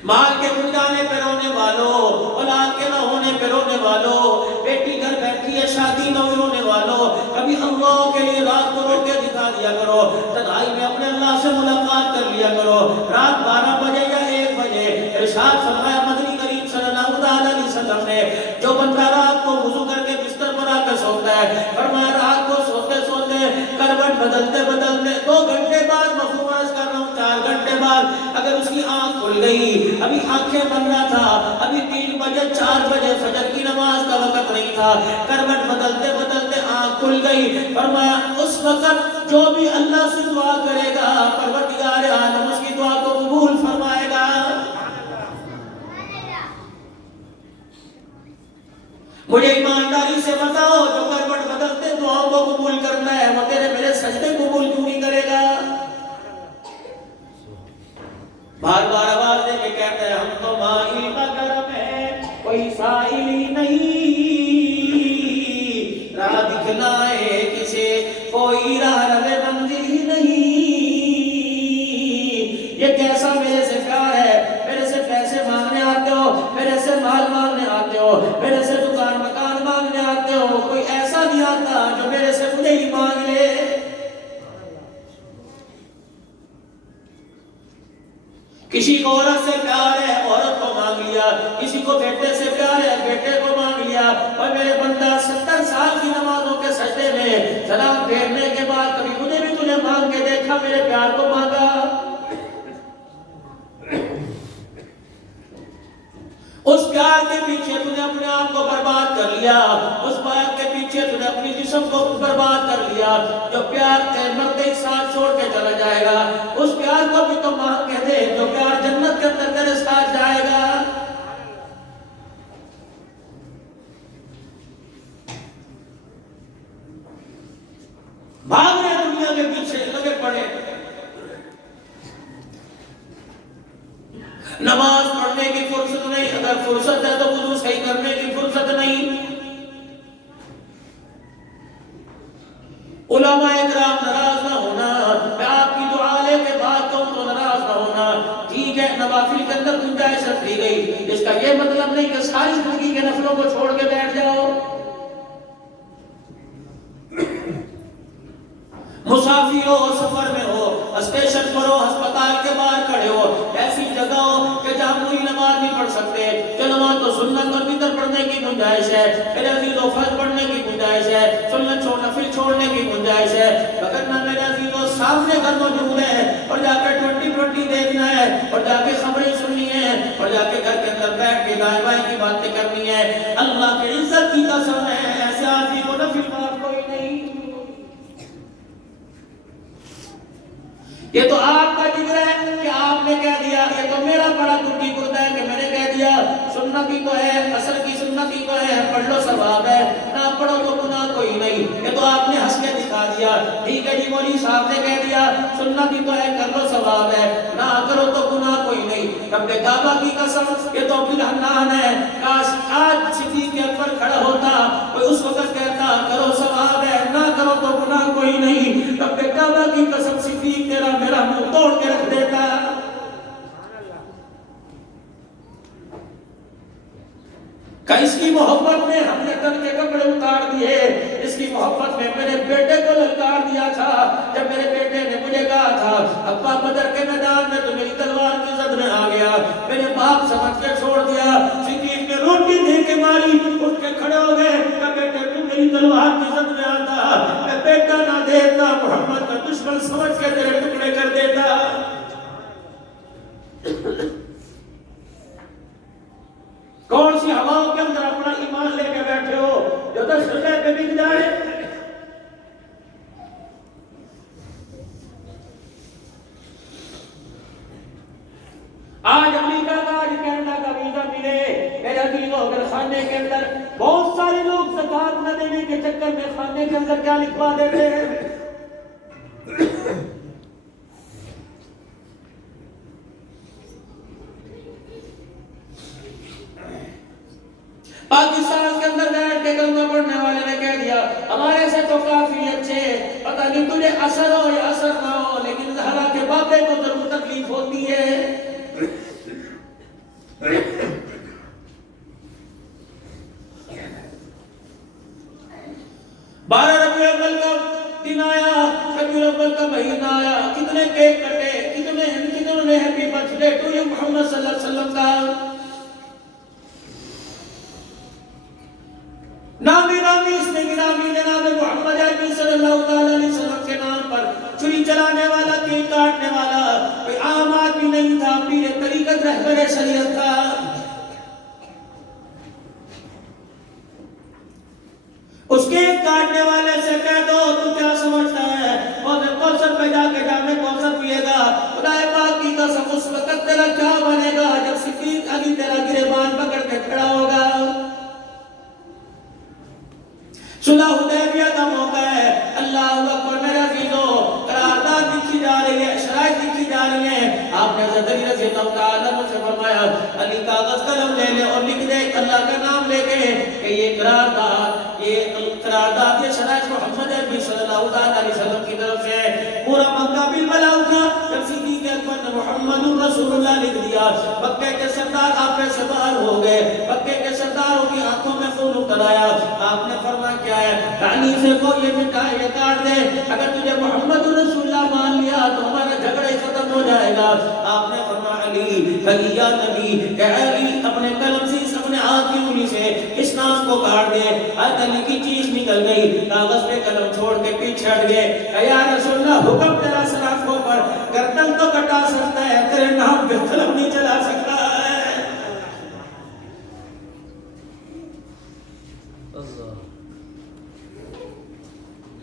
مال کے مل جانے پہ رونے والوں, اولاد کے نہ ہونے پہ رونے والوں, بیٹی گھر بیٹھی ہے شادی نہ ہوئی رونے والوں, کبھی اللہ کے لیے رات کو رو کے دکھا دیا کرو, تنہائی میں اپنے اللہ سے ملاقات کر لیا کرو. رات 12 بجے یا 1 بجے ارشاد فرمایا مدنی کریم صلی اللہ علیہ وسلم نے, جو بندہ رات کو وضو کر کے بستر پر آ کر سوتا ہے, فرمایا رات کو سوتے سوتے کروٹ بدلتے بدلتے 2 گھنٹے بعد, مفہوم عرض کر رہا ہوں 4 گھنٹے بعد, اگر اس کی آنکھ کھل گئی, ابھی آنکھیں بننا تھا, ابھی 3 بجے 4 بجے فجر کی نماز کا وقت نہیں تھا, کروٹ بدلتے بدلتے آنکھ کھل گئی, فرمایا اس وقت جو بھی اللہ سے دعا کرے گا, پروردگار عالم اس کی دعا کو قبول فرمائے گا. مجھے ایمانداری سے بتاؤ, جو کروٹ بدلتے دعاؤں کو قبول کرتا ہے, وہ تیرے میرے سجدے قبول کیوں نہیں کرے گا؟ بار بار آواز دے کے کہتے ہیں, ہم تو مائی مگرم ہے, کوئی سائل ہی نہیں, راہ دکھلائے کسے کوئی راہ رہے منزل ہی نہیں. یہ کیسا میرے سے پیار ہے, میرے سے پیسے مانگنے آتے ہو, میرے سے مال مانگنے آتے ہو, میرے سے دکان مکان مانگنے آتے ہو, کوئی ایسا نہیں آتا جو میرے سے مجھے ہی مانگ لے. کسی کو عورت سے پیار ہے, عورت کو مانگ لیا, کسی کو بیٹے سے پیار ہے, بیٹے کو مانگ لیا. اور میرے بندہ 70 سال کی نمازوں کے سجدے میں سلام پھیرنے کے بعد کبھی مجھے بھی تجھے مانگ کے دیکھا, میرے پیار کو مانگا. اس پیار کے پیچھے تُونے اپنے آپ کو برباد کر لیا, اس پیار کے پیچھے تُونے اپنی جسم کو برباد کر لیا. جو پیار قیامت کے ساتھ چھوڑ کے چلا جائے گا, اس پیار کو بھی تو مانگ کے دے, جو پیار جنت کے اندر تیرے ساتھ جائے گا. بھاگ رہے دنیا کے پیچھے لگے پڑے, نماز پڑھنے کی فرصت نہیں, اگر فرصت ہے تو وضو صحیح کرنے کی فرصت نہیں. علماء اکرام ناراض نہ ہونا, میں آپ کی دعا لے کے بات کہوں تو ناراض نہ ہونا. ٹھیک ہے, نوافل کے اندر گنجائش رکھ دی گئی, اس کا یہ مطلب نہیں کہ ساری زندگی کے نفلوں کو چھوڑ کے بیٹھ جاؤ. مسافر ہو، سفر میں ہو، اسٹیشن پر ہو، ہسپتال کے باہر کھڑے ہو، ایسی جگہ ہو کہ جہاں پوری نماز نہیں پڑھ سکتے، جو نماز تو سنت اور وتر پڑھنے کی گنجائش ہے، میرے عزیزو فرض پڑھنے کی گنجائش ہے، سنت نفل چھوڑنے کی گنجائش ہے، مگر نہ میرے عزیزو سامنے گھر موجود ہے اور جا کے 2020 دیکھنا ہے اور جا کے خبریں سننی ہے اور جا کے گھر کے اندر بیٹھ کے دائیں بائیں کی باتیں کرنی ہے، اللہ کی عزت کی قسم ہے ایسے آدمی کو نفل معاف کوئی نہیں۔ یہ تو آپ کا ذکر ہے کہ آپ نے کہہ دیا، یہ تو میرا بڑا ٹوٹی گردہ ہے کہ میں نے کہہ دیا سنت ہی تو ہے، اصل کی سنت ہی تو ہے، پڑھ لو ثواب ہے، نہ پڑھو تو گناہ کوئی نہیں۔ یہ تو آپ نے ہنس کے دکھا دیا، ٹھیک ہے جی مولوی صاحب نے کہہ دیا سنت ہی تو ہے، کر لو ثواب ہے، نہ کرو تو گناہ کوئی نہیں۔ رب کعبہ کی قسم یہ تو بالحنان ہے، کاش آج صدیق اکبر کھڑا ہوتا کوئی اس وقت کہتا کرو ثواب ہے، نہ کرو تو گناہ کوئی نہیں۔ رب کعبہ کی قسم صدیق تیرا میرا منہ توڑ کے رکھ دیتا۔ کہ اس کی محبت میں ہم نے تن کے کپڑے اتار دیے، اس کی محبت میں میرے بیٹے کو للکار دیا تھا، جب میرے بیٹے نے مجھے کہا تھا ابا بدر کے میدان میں تو میری تلوار کی زد میں آ گیا، میرے باپ سمجھ کے چھوڑ دیا، صدیق نے روٹی دے کے ماری، اٹھ کے کھڑے ہو گئے کہ بیٹے تو میری تلوار کی زد میں آتا، میں بیٹا نہ دیتا محمد کا دشمن سمجھ کے تیرے ٹکڑے کر دیتا۔ کون سی ہواؤں کے اندر اپنا ایمان لے کے بیٹھے ہو جو 10 روپے پہ بک جائے؟ آج امریکہ کا، آج کینیڈا کا ویزا ملے، میرے عزیزوں اگر خانے کے اندر بہت سارے لوگ زکوٰۃ نہ دینے کے چکر میں خانے کے اندر کیا لکھوا دیتے ہیں؟ پاکستان کے اندر بیٹھ کے کلمہ پڑھنے والے نے کہہ دیا ہمارے سے تو کافی اچھے، پتہ نہیں تجھے اثر ہو یا اثر نہ ہو، لیکن حالانکہ بابے کو ضرور تکلیف ہوتی ہے۔ 12 ربیع الاول کا دن آیا، ربیع الاول کا مہینہ آیا، کتنے کیک کٹے، کتنے نے happy birthday to you Muhammad صلی اللہ علیہ وسلم کا نامی اس نے گرامی جناب محمد عربی صلی اللہ علیہ وسلم کے نام پر چھری چلانے والا، کیک کاٹنے والا کوئی عام آدمی نہیں تھا، پیر طریقت رہبر شریعت تھا۔ اس کیک کاٹنے والے سے کہہ دو تو کیا سمجھتا ہے کوثر پہ جا کے جامع کوثر پیے گا، خدا پاک کی قسم اس وقت تیرا کیا بنے گا جب صدیق علی تیرا گریبان پکڑ کے کھڑا ہوگا۔ صلح حدیبیہ کا موقع ہے، اللہ اکبر میرے عزیزو، قرارداد لکھی جا رہی ہے، شرائط لکھی جا رہی ہیں۔ آپ نے حضرت علی رضی اللہ تعالیٰ عنہ سے فرمایا علی کاغذ قلم لے لے اور لکھ دے اللہ کا نام لے کے کہ یہ قرارداد یہ شرائط محمد عربی صلی اللہ علیہ وسلم کی طرف سے۔ پورا مکہ بالبلا اٹھا جب صدیق اکبر نے محمد رسول اللہ لکھ دیا، مکے کے سردار آپ میں سے باہر ہو گئے، مکے کے سرداروں کی آنکھوں میں خون اتر آیا۔ آپ نے فرمایا کیا ہے رانی سے کو یہ مٹا یہ کاٹ دے، اگر تجھے محمد رسول اللہ مان لیا تو ہمارا جھگڑا ختم ہو جائے گا۔ آپ نے فرمایا علی یا نبی کہ علی اپنے قلم سے اپنے ہاتھ کی انگلی سے اس نام کو کاٹ دے۔ علی کی چیز نکل گئی، کاغذ پہ قلم چھوڑ کے پیچھے ہٹ گئے کہ یا رسول اللہ حکم تیرا سلاخوں پر، گردن تو کٹا سکتا ہے تیرے نام پہ قلم نہیں چلا سکتا ہے۔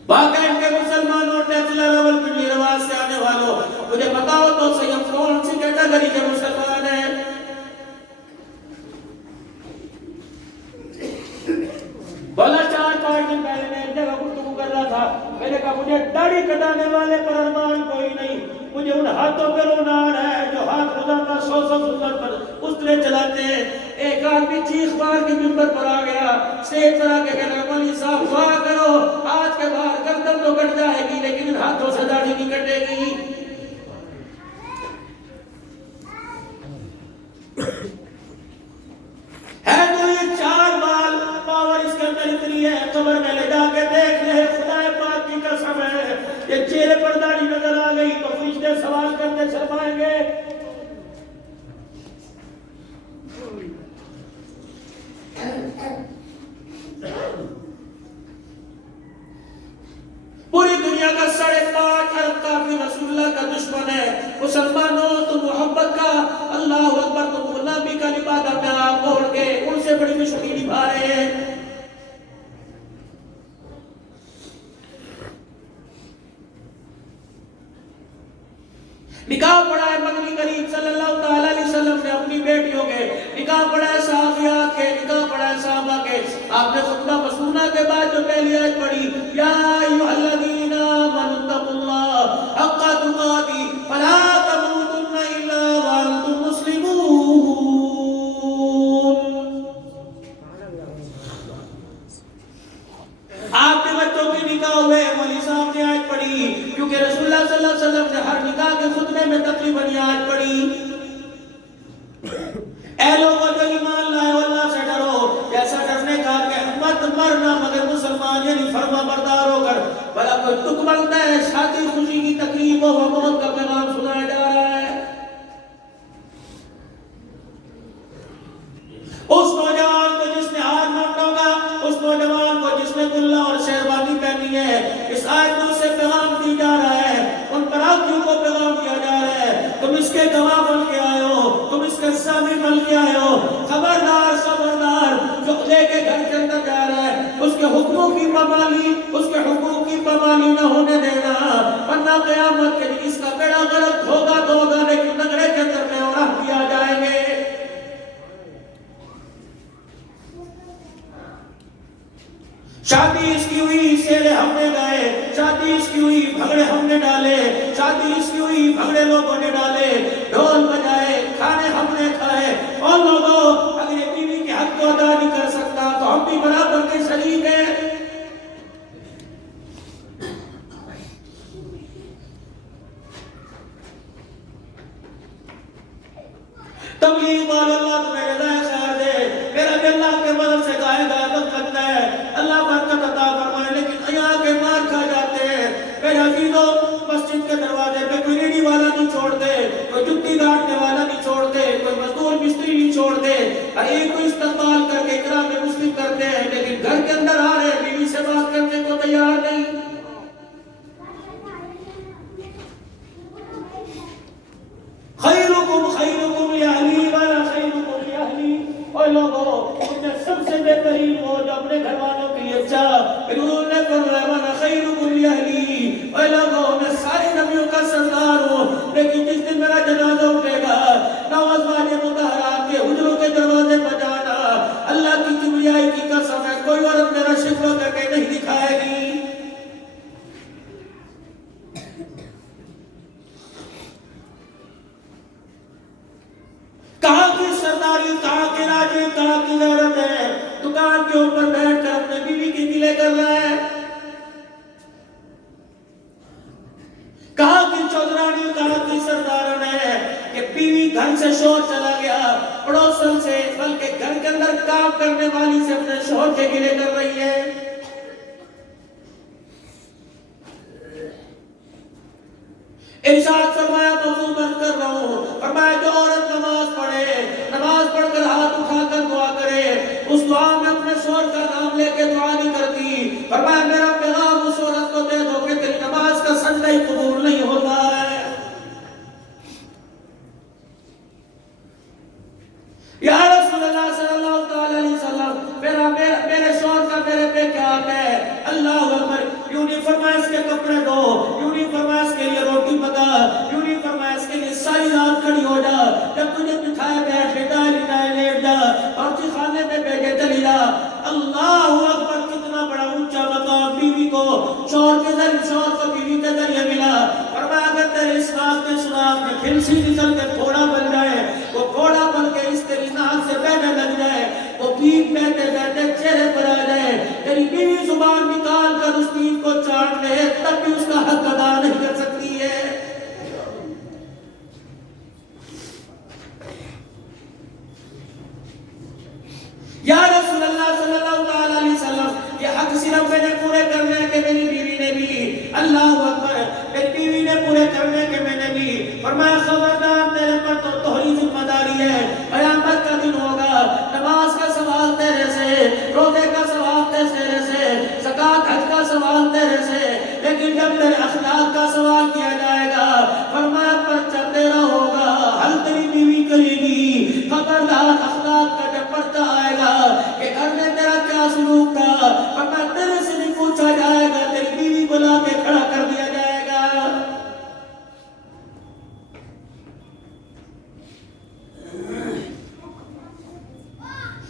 باقی ان کے مسلمانوں پنڈلی رواز سے آنے والوں مجھے بتاؤ تو صحیح ہم کون سی کیٹیگری کے مسلمان ہیں؟ بولا 4-5 دن پہلے میں ایک جگہ گفتگو کر رہا تھا، میں نے کہا مجھے داڑھی کٹانے والے پر ارمان کوئی نہیں، مجھے ان ہاتھوں پہ رونا آ رہا ہے جو ہاتھ روزانہ 100 سنت پر اسطرے چلاتے ہیں۔ ایک آدمی چیخ مار کے منبر پر آ گیا، اسٹیج پر آ کے کہنا مولوی صاحب دعا کرو آج کے بعد گردن تو کٹ جائے گی لیکن ان ہاتھوں سے داڑھی نہیں کٹے گی۔ ہے تو یہ 4 بال پاور اس کے اندر اتنی ہے، قبر میں لے جا کے دیکھ لے، خدا پاک کی قسم ہے یہ چہرے پر داڑھی نظر آ گئی تو فرشتے سوال کرتے شرمائیں گے. پوری دنیا کا 5.5 ارب کافر رسول اللہ کا دشمن ہے. مسلمانوں تم محبت کا اللہ اکبر تم غلامی کا لبادہ میں آپ اوڑھ کے ان سے بڑی دشمنی نبھا رہے ہیں. نکاح پڑھا ہے مدنی کریم صلی اللہ تعالی علیہ وسلم نے اپنی بیٹیوں کے, نکاح پڑھا ہے صحابیات کے, نکاح پڑھا ہے صحابہ کے. آپ نے خطبہ مسنونہ کے بعد جو پہلی آیت پڑھی یا ایھا الذین آمنوا اتقوا اللہ حق تقاته فلا تموتن الا وانتم مسلمون. آپ کے بچوں کے نکاح ہوئے, مولوی صاحب نے آیت پڑھی کیونکہ رسول اللہ صلی اللہ علیہ وسلم نے ہر نکاح کے خطبے میں تقریباً یہ آیت پڑھی اے لوگوں جو ایمان لائے ہو اللہ سے ڈرو. جیسا ڈرنے کا کہ مت مرنا مگر مسلمان یعنی فرما بردار ہو کر. بھلا کوئی تک بنتا ہے شادی خوشی کی تقریب و موت کا پیغام سنایا جا رہا ہے. اس نوجوان کو جس نے ہاتھ مانڈا ہوگا, اس نوجوان کو جس نے گلہ اور شیروانی پہنی ہے, اس آیت میں اسے پیغام دی جا رہا ہے, ان پراکیوں کو پیغام دیا جا رہا ہے تم اس کے گواہ بن کے آئے ہو, تم اس کے سامنے بن کے آئے ہو. خبردار خبردار جو لے کے گھر کے اندر جا رہا ہے اس کے حکموں کی پامالی, اس کے حقوق کی پامالی نہ ہونے دینا, ورنہ قیامت کے دن اس کا بیڑا غرق ہوگا تو ہوگا لیکن نگڑے کے اندر میں اور کیا جائیں گے. شادی اس کی ہوئی سیرے ہم نے گائے, شادی اس کی ہوئی بھگڑے ہم نے ڈالے, شادی اس کی ہوئی بھگڑے لوگوں نے ڈالے, ڈھول بجائے, کھانے ہم نے کھائے. اور لوگوں اگر یہ بیوی کے حق کو ادا نہیں کر سکتا تو ہم بھی برابر کے شریک ہیں. تبلیغ والو اللہ تمہیں رضائے خیر دے, میرا بھی اللہ کے مدد سے گائے غیبت کرتا ہے, اللہ برکت عطا فرمائے. لیکن یہاں کے مار کھا جاتے ہیں. میرے عزیزوں مسجد کے دروازے پہ کوئی ریڑھی والا نہیں چھوڑتے, کوئی جُتی گاٹنے والا نہیں چھوڑتے, کوئی مزدور مستری نہیں چھوڑتے, ہر ایک کو استقبال کر کے اکرام مسلم کرتے ہیں. لیکن گھر کے اندر آ رہے بیوی سے بات کرنے کو تیار نہیں. خیرکم خیرکم لأہلی ولا خیرکم لأہلی. اور لوگوں ان میں سب سے بہترین وہ جو اپنے گھر والوں کے لیے اچھا, انہوں نے فرمایا ولا خیرکم لأہلی. اور لوگوں میں سارے نبیوں کا سردار ہوں, لیکن جس دن میرا جنازہ اٹھے گا نواز والے مطہرات کے حجروں کے دروازے پر جانا, اللہ کی کبریائی کی قسم ہے کوئی عورت میرا شکوہ کر کے نہیں دکھائے گی. کہاں کی سرداری, کہاں کے راجے, کہاں کی غیرت ہے. دکان کے اوپر بیٹھ کر اپنے بیوی کی گلے کر رہا ہے. کہاں کی چودرانی, کہاں کی سردارن ہے کہ بیوی گھر سے شوہر چلا گیا, پڑوسن سے بلکہ گھر کے اندر کام کرنے والی سے اپنے شوہر کے گلے کر رہی ہے. ارشاد فرمایا موضوع بند کر رہا ہوں, فرمایا جو عورت نماز پڑھے, نماز پڑھ کر ہاتھ اٹھا کر دعا کرے, اس دعا میں اپنے شوہر کا نام لے کے دعا نہیں کرتی, فرمایا میرا پیغام اس عورت کو دے دو کہ تیری نماز کا سجدہ ہی قبول نہیں ہوتا ہے. یا رسول اللہ صلی اللہ تعالی علیہ وسلم میرے شوہر کا میرے پہ کیا حق ہے. اللہ اکبر. یوں نہیں فرمایا اس کے کپڑے دو, یوں نہیں فرمایا اس کے لیے روٹی پکا, یوں نہیں فرمایا اس کے لیے ساری رات کھڑی ہو جا, جب تجھے بٹھائے بیٹھ لٹائے لیٹ جا, اور خانے میں بیٹھے چلی جا. اللہ اکبر. کتنا بڑا اونچا مقام بیوی کو شوہر کے ذریعے, شوہر کو بیوی کے ذریعے ملا. فرمایا اگر تیرے اس ناک کے سناک میں پھنسی نکل کے گھوڑا بن جائے, وہ گھوڑا بن کے اس تیری ناک سے بہنے لگ جائے, وہ پیٹ بہتے بہتے چہرے پر آ جائے, تیری بیوی زبان نکال کر اس پیٹ کو چاٹ لے, تب بھی اس کا حق ادا نہیں کر سکتی ہے. یا رسول اللہ صلی اللہ علیہ وسلم, یہ حق صرف میں نے پورے کرنے کے میری بیوی نے بھی. اللہ اکبر. فرمایا خبردار تیرے پر تو تمہاری ذمہ داری ہے، قیامت کا دن ہوگا، نماز کا سوال تیرے سے، روزے کا سوال تیرے سے، زکات حج کا سوال تیرے سے، لیکن جب تیرے اخلاق کا سوال کیا جائے گا فرمایا پرچہ تیرا ہوگا، حل تیری بیوی کرے گی۔ خبردار اخلاق کا جب پرچہ آئے گا کہ گھر میں تیرا کیا سلوک تھا، فرمایا تیرے سے نہیں پوچھا جائے گا، تیری بیوی کو لا کے کھڑا کر دیا جائے گا۔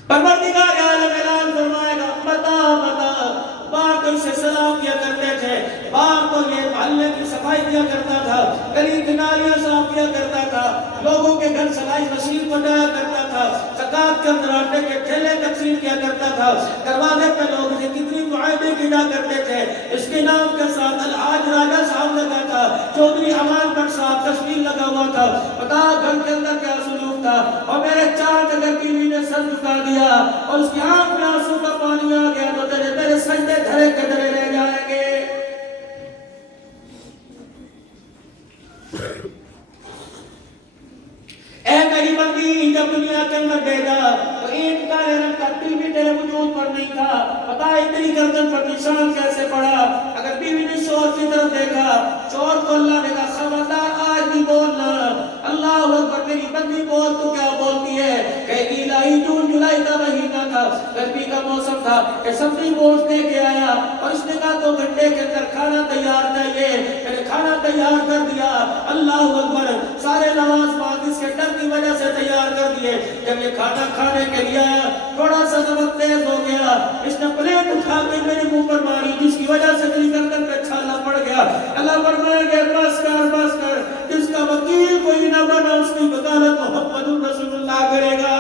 پروردگار عالم اعلان فرمائے گا بتا بار تو اسے سلام کیا کرتے تھے، بار تو یہ محلے کی صفائی کیا کرتا تھا، گلی کی نالیاں صاف کیا کرتا تھا، لوگوں کے گھر سلائی نصیب بنایا کرتا تھا، زکات کے اندر آٹے کے ٹھیلے تقسیم کیا کرتا تھا، دروازے پہ لوگ اسے کتنی معاہدے کیا کرتے تھے، اس کے نام کے ساتھ الحاج راجہ صاحب لگا تھا، چودھری امان بٹ صاحب تصویر لگا ہوا تھا، بتا گھر کے اندر کیا سلوک تھا۔ اور میرے چاند اگر بیوی نے سر جھکا دیا اور اس کی آنکھ میں آنسو کا پانی آ گیا تو تیرے سجدے دھرے کے دھرے رہ جائیں گے۔ اے میری بندی، جب دنیا کے اندر بھیجا تو ایک کالے رنگ کا تل بھی تیرے وجود پر نہیں تھا، پتا اتنی گردن پر نشان کیسے پڑا؟ اگر بیوی نے شوہر کی طرف دیکھا، شوہر کو اللہ نے کہا خبردار آج بھی بولنا، اللہ اکبر میری بندی بول، تو کیا بولتی ہے؟ کہے گی الہی جون جولائی کا مہینہ تھا، گرمی کا موسم تھا، کہ سبزی گوشت لے کے آیا اور اس نے کہا 2 گھنٹے کے اندر کھانا تیار چاہیے، میں نے کھانا تیار کر دیا، اللہ اکبر، سارے نماز بعد اس کے ڈر کی وجہ سے تیار کر دیے۔ جب یہ کھانا کھانے کے لیے آیا تھوڑا سا نمک تیز ہو گیا، اس نے پلیٹ اٹھا کے میرے منہ پر ماری جس کی وجہ سے میری گردن پہ چھالا پڑ گیا۔ اللہ فرمائے گا بس کر، جس کا وکیل کوئی نہ بنا اس کی وکالت محمد رسول اللہ کرے گا۔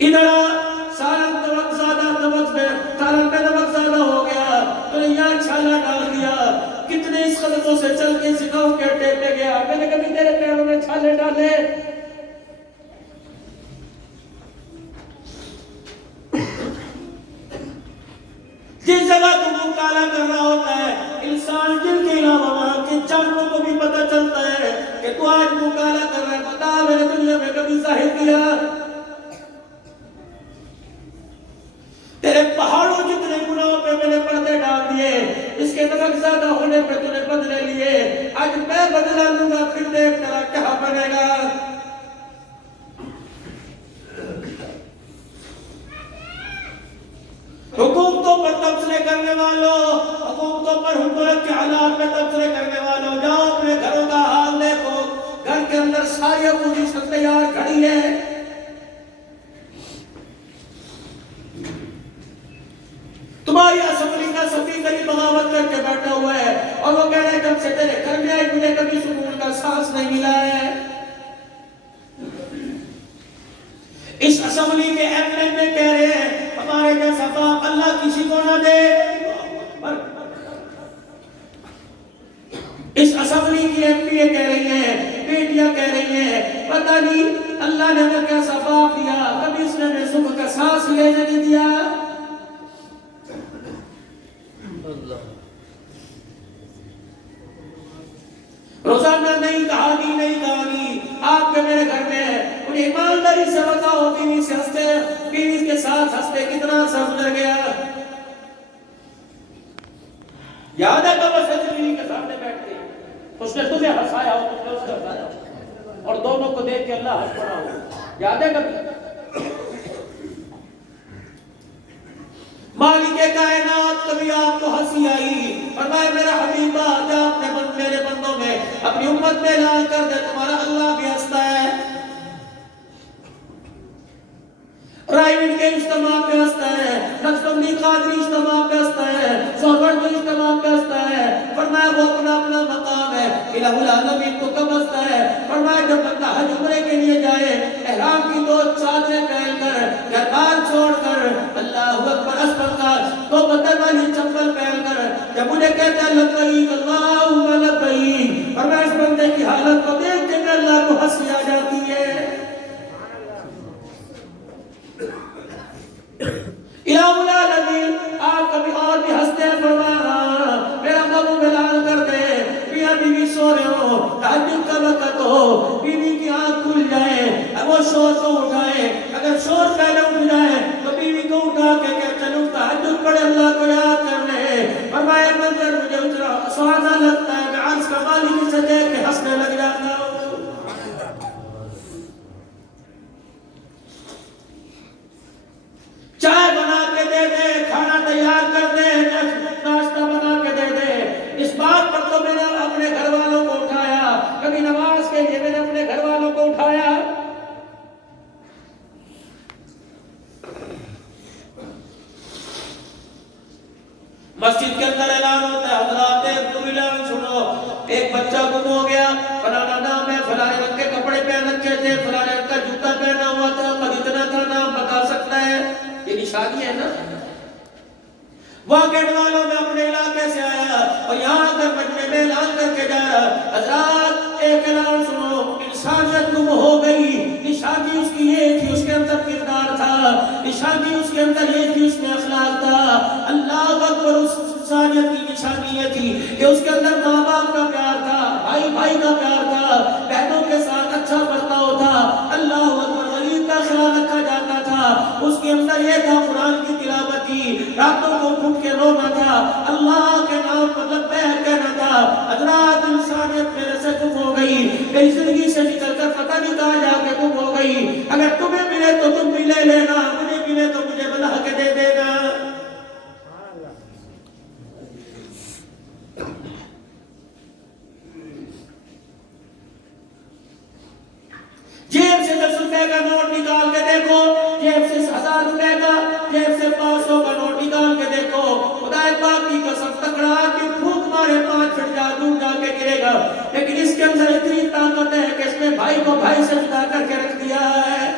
ادھر سالن میں نمک زیادہ ہو گیا تو نے یہاں چھالا ڈال دیا، کتنے اس قدموں سے چل کے سکھاؤں کے اڈے پہ گیا، میں نے کبھی تیرے پیروں میں چھالے ڈالے؟ جس جگہ تم کو کالا کر رہا ہوتا ہے، انسان جن کے علاوہ وہاں کے جانوروں کو بھی پتہ چلتا ہے کہ تو آج منہ کالا کر رہا ہے، بتا میرے دنیا میں کبھی ظاہر کیا؟ تیرے پہاڑوں جتنے گناہوں پہ میں نے پردے ڈال دیے، اس کے نمک زیادہ ہونے پہ تو نے بدلے لیے، آج میں بدلہ لوں گا، پھر دیکھ تیرا کیا بنے گا۔ حکومتوں پر تبصرے کرنے والوں، حکومتوں پر حکومت کے حالات میں تبصرے کرنے والوں، جاؤ اپنے گھروں کا حال دیکھو، گھر کے اندر ساری اپوزیشن تیار کھڑی ہے، تمہاری اسمبلی کا سپیکر ہی بغاوت کر کے بیٹھا ہوا ہے اور وہ کہہ رہے ہیں جب سے تیرے گھر میں آئی مجھے کبھی سکون کا سانس نہیں ملا ہے۔ اس اسمبلی کے ایم ایل اے کہہ رہے ہیں ہمارے جیسا باپ اللہ کسی کو نہ دے، اس اسمبلی کی ایم پی اے کہہ رہی ہیں، بیٹیاں کہہ رہی ہیں پتہ نہیں اللہ نے ہمیں کیسا باپ دیا، کبھی اس نے ہمیں صبح کا سانس لینے نہیں دیا۔ روزانہ نئی کہانی آپ کے میرے گھر میں ہے، انہیں ایمانداری سے بتاؤ، بیوی کے ساتھ ہنستے کتنا سا گزر گیا؟ یاد ہے کب اسے بیوی کے سامنے بیٹھتے اس نے تمہیں ہنسایا ہو، تم نے اس کو ہنسایا ہو، اور دونوں کو دیکھ کے اللہ ہنس پڑا ہو، یاد ہے کبھی؟ مالک کائنات کبھی آپ کو ہنسی آئی، فرمایا میرا حبیبہ جا اپنے میرے بندوں میں اپنی امت میں اعلان کر دے تمہارا اللہ بھی ہنستا ہے، پرائیویٹ کے اجتماع پہ ہنستا ہے، نقشبندی قادری اجتماع پہ ہنستا ہے، سوربرد اجتماع پہ ہنستا ہے، فرمایا وہ اپنا مقام ہے، الہ العالمین کو کب ہنستا ہے؟ فرمایا جب بندہ حج عمرے کے لیے جائے، احرام کی 2 چادریں پہن کر، گھر بار چھوڑ کر، اللہ اکبر اسپر کا 2 بدر والی چپل پہن کر جب مجھے کہتا ہے لبیک اللہم لبیک، فرمایا اس بندے کی حالت کو دیکھ کے اللہ کو ہنسی آ جاتی ہے۔ الہ العالمین سو رہے ہو، تہجد کا وقت ہو، بیوی کی آنکھ کھل جائے، اب وہ شور کو اٹھائے، اگر شور پہلے اٹھ جائے تو بیوی کو اٹھا کے کہ چلو تہجد پڑھ اللہ کو یاد کر لے. فرمایا منظر مجھے اتنا سہانا لگتا ہے، میں عرش کا مالک سے دیکھ کے ہنسنے لگ جاتا ہوں. چائے بنا کے دے دے، کھانا تیار کر دے، ناشتہ بنا کے دے دے. اس بات پر تو میں نے اپنے گھر والوں کو اٹھایا، کبھی نماز کے لیے میں نے اپنے گھر والوں کو اٹھایا. مسجد کے اندر اعلان ہوتا ہے، حضرات ایک تم اعلان سنو، ایک بچہ گم ہو گیا، فلانا نام ہے، فلانے رنگ کے کپڑے پہن رکھے تھے، فلانے رنگ کا جوتا پہنا ہوا تھا، قد اتنا تھا، نام بتا سکتا ہے؟ یہ نشانی ہے نا. واقعہ والوں میں اپنے علاقے سے آیا اور یہاں کر مجمع میں اعلان کر کے جا رہا، حضرات ایک اعلان سنو، انسانیت گم ہو گئی. نشانی اس کی یہ تھی، اس کے اندر کردار تھا، نشانی اس کے اندر یہ تھی، اس میں اخلاق تھا. اللہ اکبر. اس انسانیت کی نشانی یہ تھی کہ اس کے اندر ماں باپ کا پیار تھا، بھائی بھائی کا پیار تھا، بہنوں کے ساتھ اچھا برتاؤ تھا. اللہ اکبر. غریب کا خیال رکھا جاتا تھا. اس کے اندر یہ تھا، قرآن کی تلاوت تھی، راتوں کو اٹھ کے رونا تھا، اللہ کے نام پر لبیک کہنا تھا. حضرات انسانیت میرے سے گم ہو گئی، میری زندگی سے نکل کر پتہ نہیں کہاں جا کے گم ہو گئی. اگر تمہیں ملے تو تم بھی لے لینا، مجھے ملے تو مجھے بلا کے دے دینا. جیب سے 10 روپے کا نوٹ نکال کے دیکھو، جیب سے 1000 روپے کا، جیب سے 500 کا نوٹ نکال کے دیکھو، خدا پاک کی قسم تکڑا کے پھونک مارے 5 فٹ دور جا کے گرے گا. لیکن اس کے اندر اتنی طاقت ہے کہ اس نے بھائی کو بھائی سے جدا کر کے رکھ دیا ہے.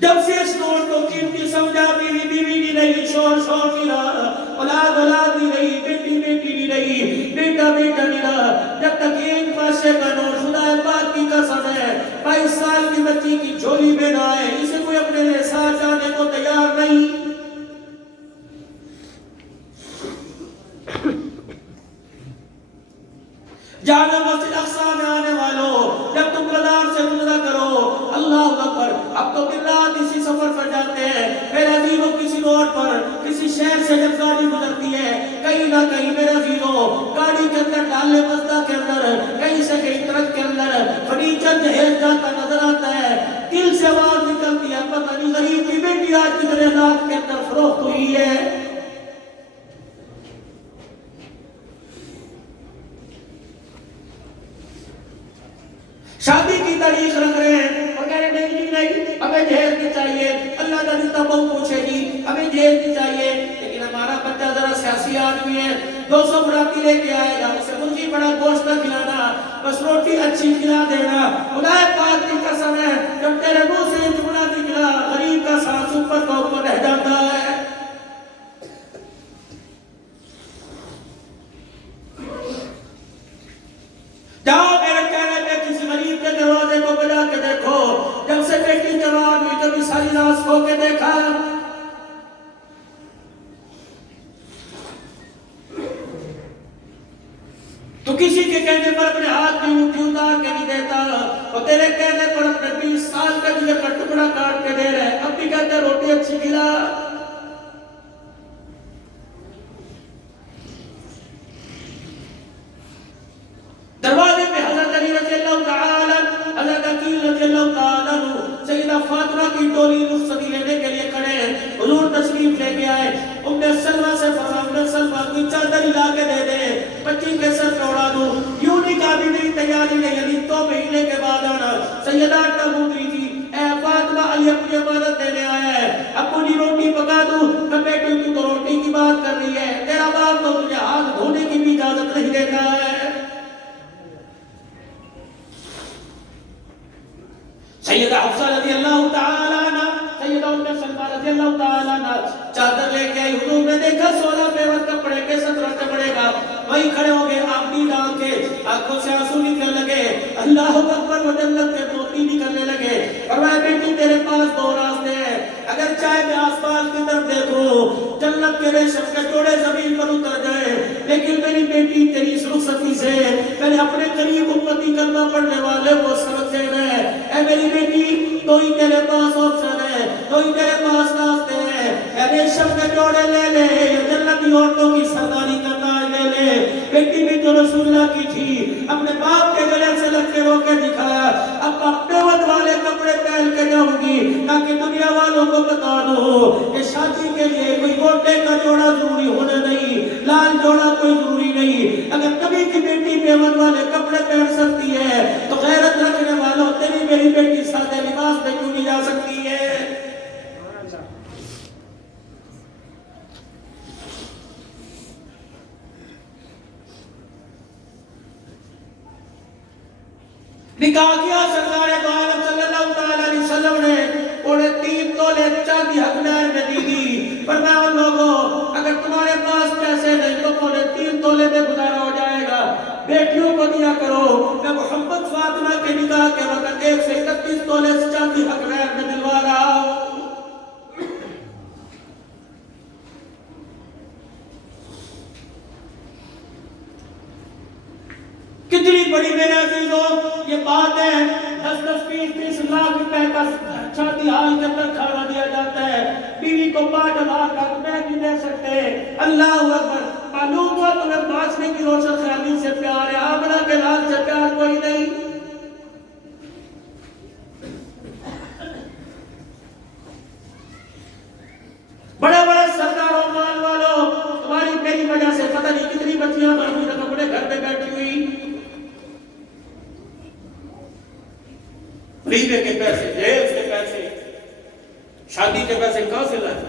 جب سے اس نوٹ کو قیمتی سمجھا، بیوی بیوی نہیں رہی، شور شور نہیں رہا، اولاد اولاد نہیں رہی، بیٹی بیٹی نہیں رہی، بیٹا بیٹا نہیں رہا. جب تک ایک پیسے کا نوٹ، خدا پاک کی قسم ہے 22 سال کی بچی کی جھولی میں نہ آئے، اسے کوئی اپنے لیے ساتھ جانے کو تیار نہیں. جانا مسجد اقصی میں آنے والوں، جب تم بازار سے گزرا کرو، اللہ اکبر. اب تو دن رات اسی سفر پر جاتے ہیں. میرے عزیزوں، کسی روڈ پر کسی شہر سے جب گاڑی گزرتی ہے، کہیں نہ کہیں میرے عزیزوں گاڑی کے اندر ڈالے مزدہ کے اندر، کہیں سے کہیں ٹرک کے اندر فرنیچر جہیز جاتا نظر آتا ہے. دل سے آواز نکلتی ہے، پتہ نہیں غریب کی بیٹی آج کتنے لاکھ کے اندر فروخت ہوئی ہے. شادی کی تاریخ رکھ رہے ہیں اور کہہ رہے نہیں نہیں نہیں، ہمیں جہیز نہیں چاہیے، اللہ کا رشتہ بہو پوچھے گی، ہمیں جہیز نہیں چاہیے. لیکن ہمارا بچہ ذرا سیاسی آدمی ہے، 200 براتی لے کے آئے گا، اسے مرغی بڑا گوشت نہ کھلانا، بس روٹی اچھی کھلا دینا. خدا پاک کی قسم ہے، جب تیرے منہ سے جملہ نکلا، غریب کا سانس اوپر کا اوپر رہ جاتا ہے. جاؤ میرے کہنے پہ کسی غریب کے دروازے کو بجا کے دیکھو، جب سے بیٹی جوان ہوئی کبھی ساری رات سو کے دیکھا. تو کسی کے کہنے پر اپنے ہاتھ میں انگلی اتار کے نہیں دیتا، اور تیرے کہنے پر اپنے 20 سال کا جگر کا ٹکڑا کاٹ کے دے رہے، اب بھی کہتے روٹی اچھی کھلا. دروازے پہ حضرت علی رضی اللہ تعالی، حضرت عقیل رضی اللہ تعالی، سیدہ فاطمہ کی ڈولی رخصتی لینے کے لیے کھڑے ہیں. حضور تشریف لے کے آئے. ام سلمہ سے فرمایا، ام سلمہ کوئی چادر لا کے دے دے، بچی کے سر پہ اڑا دوں. یوں نہیں کہا بھی نہیں، تیاری نہیں، یعنی 2 مہینے کے بعد آنا. سیدہ ٹبوک تھی، اے فاطمہ، علی اپنی امانت دینے آیا ہے، ابو جی روٹی پکا دوں. کہ بیٹی تو روٹی کی بات کر رہی ہے، تیرا باپ تو تجھے ہاتھ دھونے کی بھی اجازت نہیں دیتا ہے. سیدہ حفصہ رضی اللہ تعالی عنہ، سیدہ ام سلمہ رضی اللہ تعالی عنہ چادر لے کے آئی. حضور نے دیکھا 16 پیور کپڑے کے 17 کپڑے کا، وہیں کھڑے ہو گئے، آنکھیں ڈال کے آنکھوں سے آنسو نکلنے لگے. اللہ اکبر، وہ جنت کے موتی نکلنے لگے. فرمایا بیٹی تیرے پاس 2 راستے ہیں، اگر چاہے میں آسمان کی طرف دیکھوں، جنت کے ریشم کے جوڑے زمین پر اتر جائے، لیکن میری بیٹی تیری اس رخصتی سے میں نے اپنے قریب امتی کلمہ پڑھنے والے کو سبق دینا ہے۔ اے میری بیٹی، تو ہی تیرے پاس آپشن ہے، تو ہی تیرے پاس راستے ہیں۔ اے ریشم کے جوڑے لے لے، جنتی عورتوں کی سرداری کا تاج لے لے۔ بیٹی بھی تو رسول اللہ کی تھی، اپنے باپ کے گلے سے لگ کے رو کے دکھایا، اب اپنے وقت والے کپڑے پہن کے جاؤں گی تاکہ دنیا والوں کو بتا دو کہ شادی کے لیے کوئی گوٹے کا جوڑا ضروری ہونا نہیں، لال جوڑا کوئی ضروری نہیں۔ اگر کبھی کی بیٹی پیون والے کپڑے پہن سکتی ہے تو غیرت رکھنے والوں تیری میری بیٹی سادے لباس میں کیوں نہیں جا سکتی ہے؟ نکاح کیا سرکار دو عالم صلی اللہ علیہ وسلم نے، انہیں 3 تولے چاندی حق مہر میں دی دی۔ فرمایا ان لوگوں اگر تمہارے پاس پیسے نہیں تو انہیں 3 تولے میں گزارا ہو جائے گا، بیٹیوں کو دیا کرو۔ میں محمد فاطمہ کے نکاح کے وقت 1 سے 31 تولے چاندی حق مہر میں دلوا رہا ہوں۔ کتنی بڑی میرے عزیزوں یہ بات ہے، 10-10 20-30 لاکھ روپے کا شادی ہال کے اندر کھانا دیا جاتا ہے، بیوی کو 5,000 کا میں نہیں دے سکتے۔ اللہ اکبر، معلوم ہوا تمہیں باسنے کی روشن خیالی سے پیار ہے، آمنہ کے لال سے پیار کوئی نہیں۔ بڑے بڑے سرداروں مال والوں، تمہاری میری وجہ سے پتہ نہیں کتنی بچیاں مرمود اپنے گھر میں بیٹھی ہوئی، ریبے کے پیسے، جیز کے پیسے، شادی کے پیسے کہاں سے لائے؟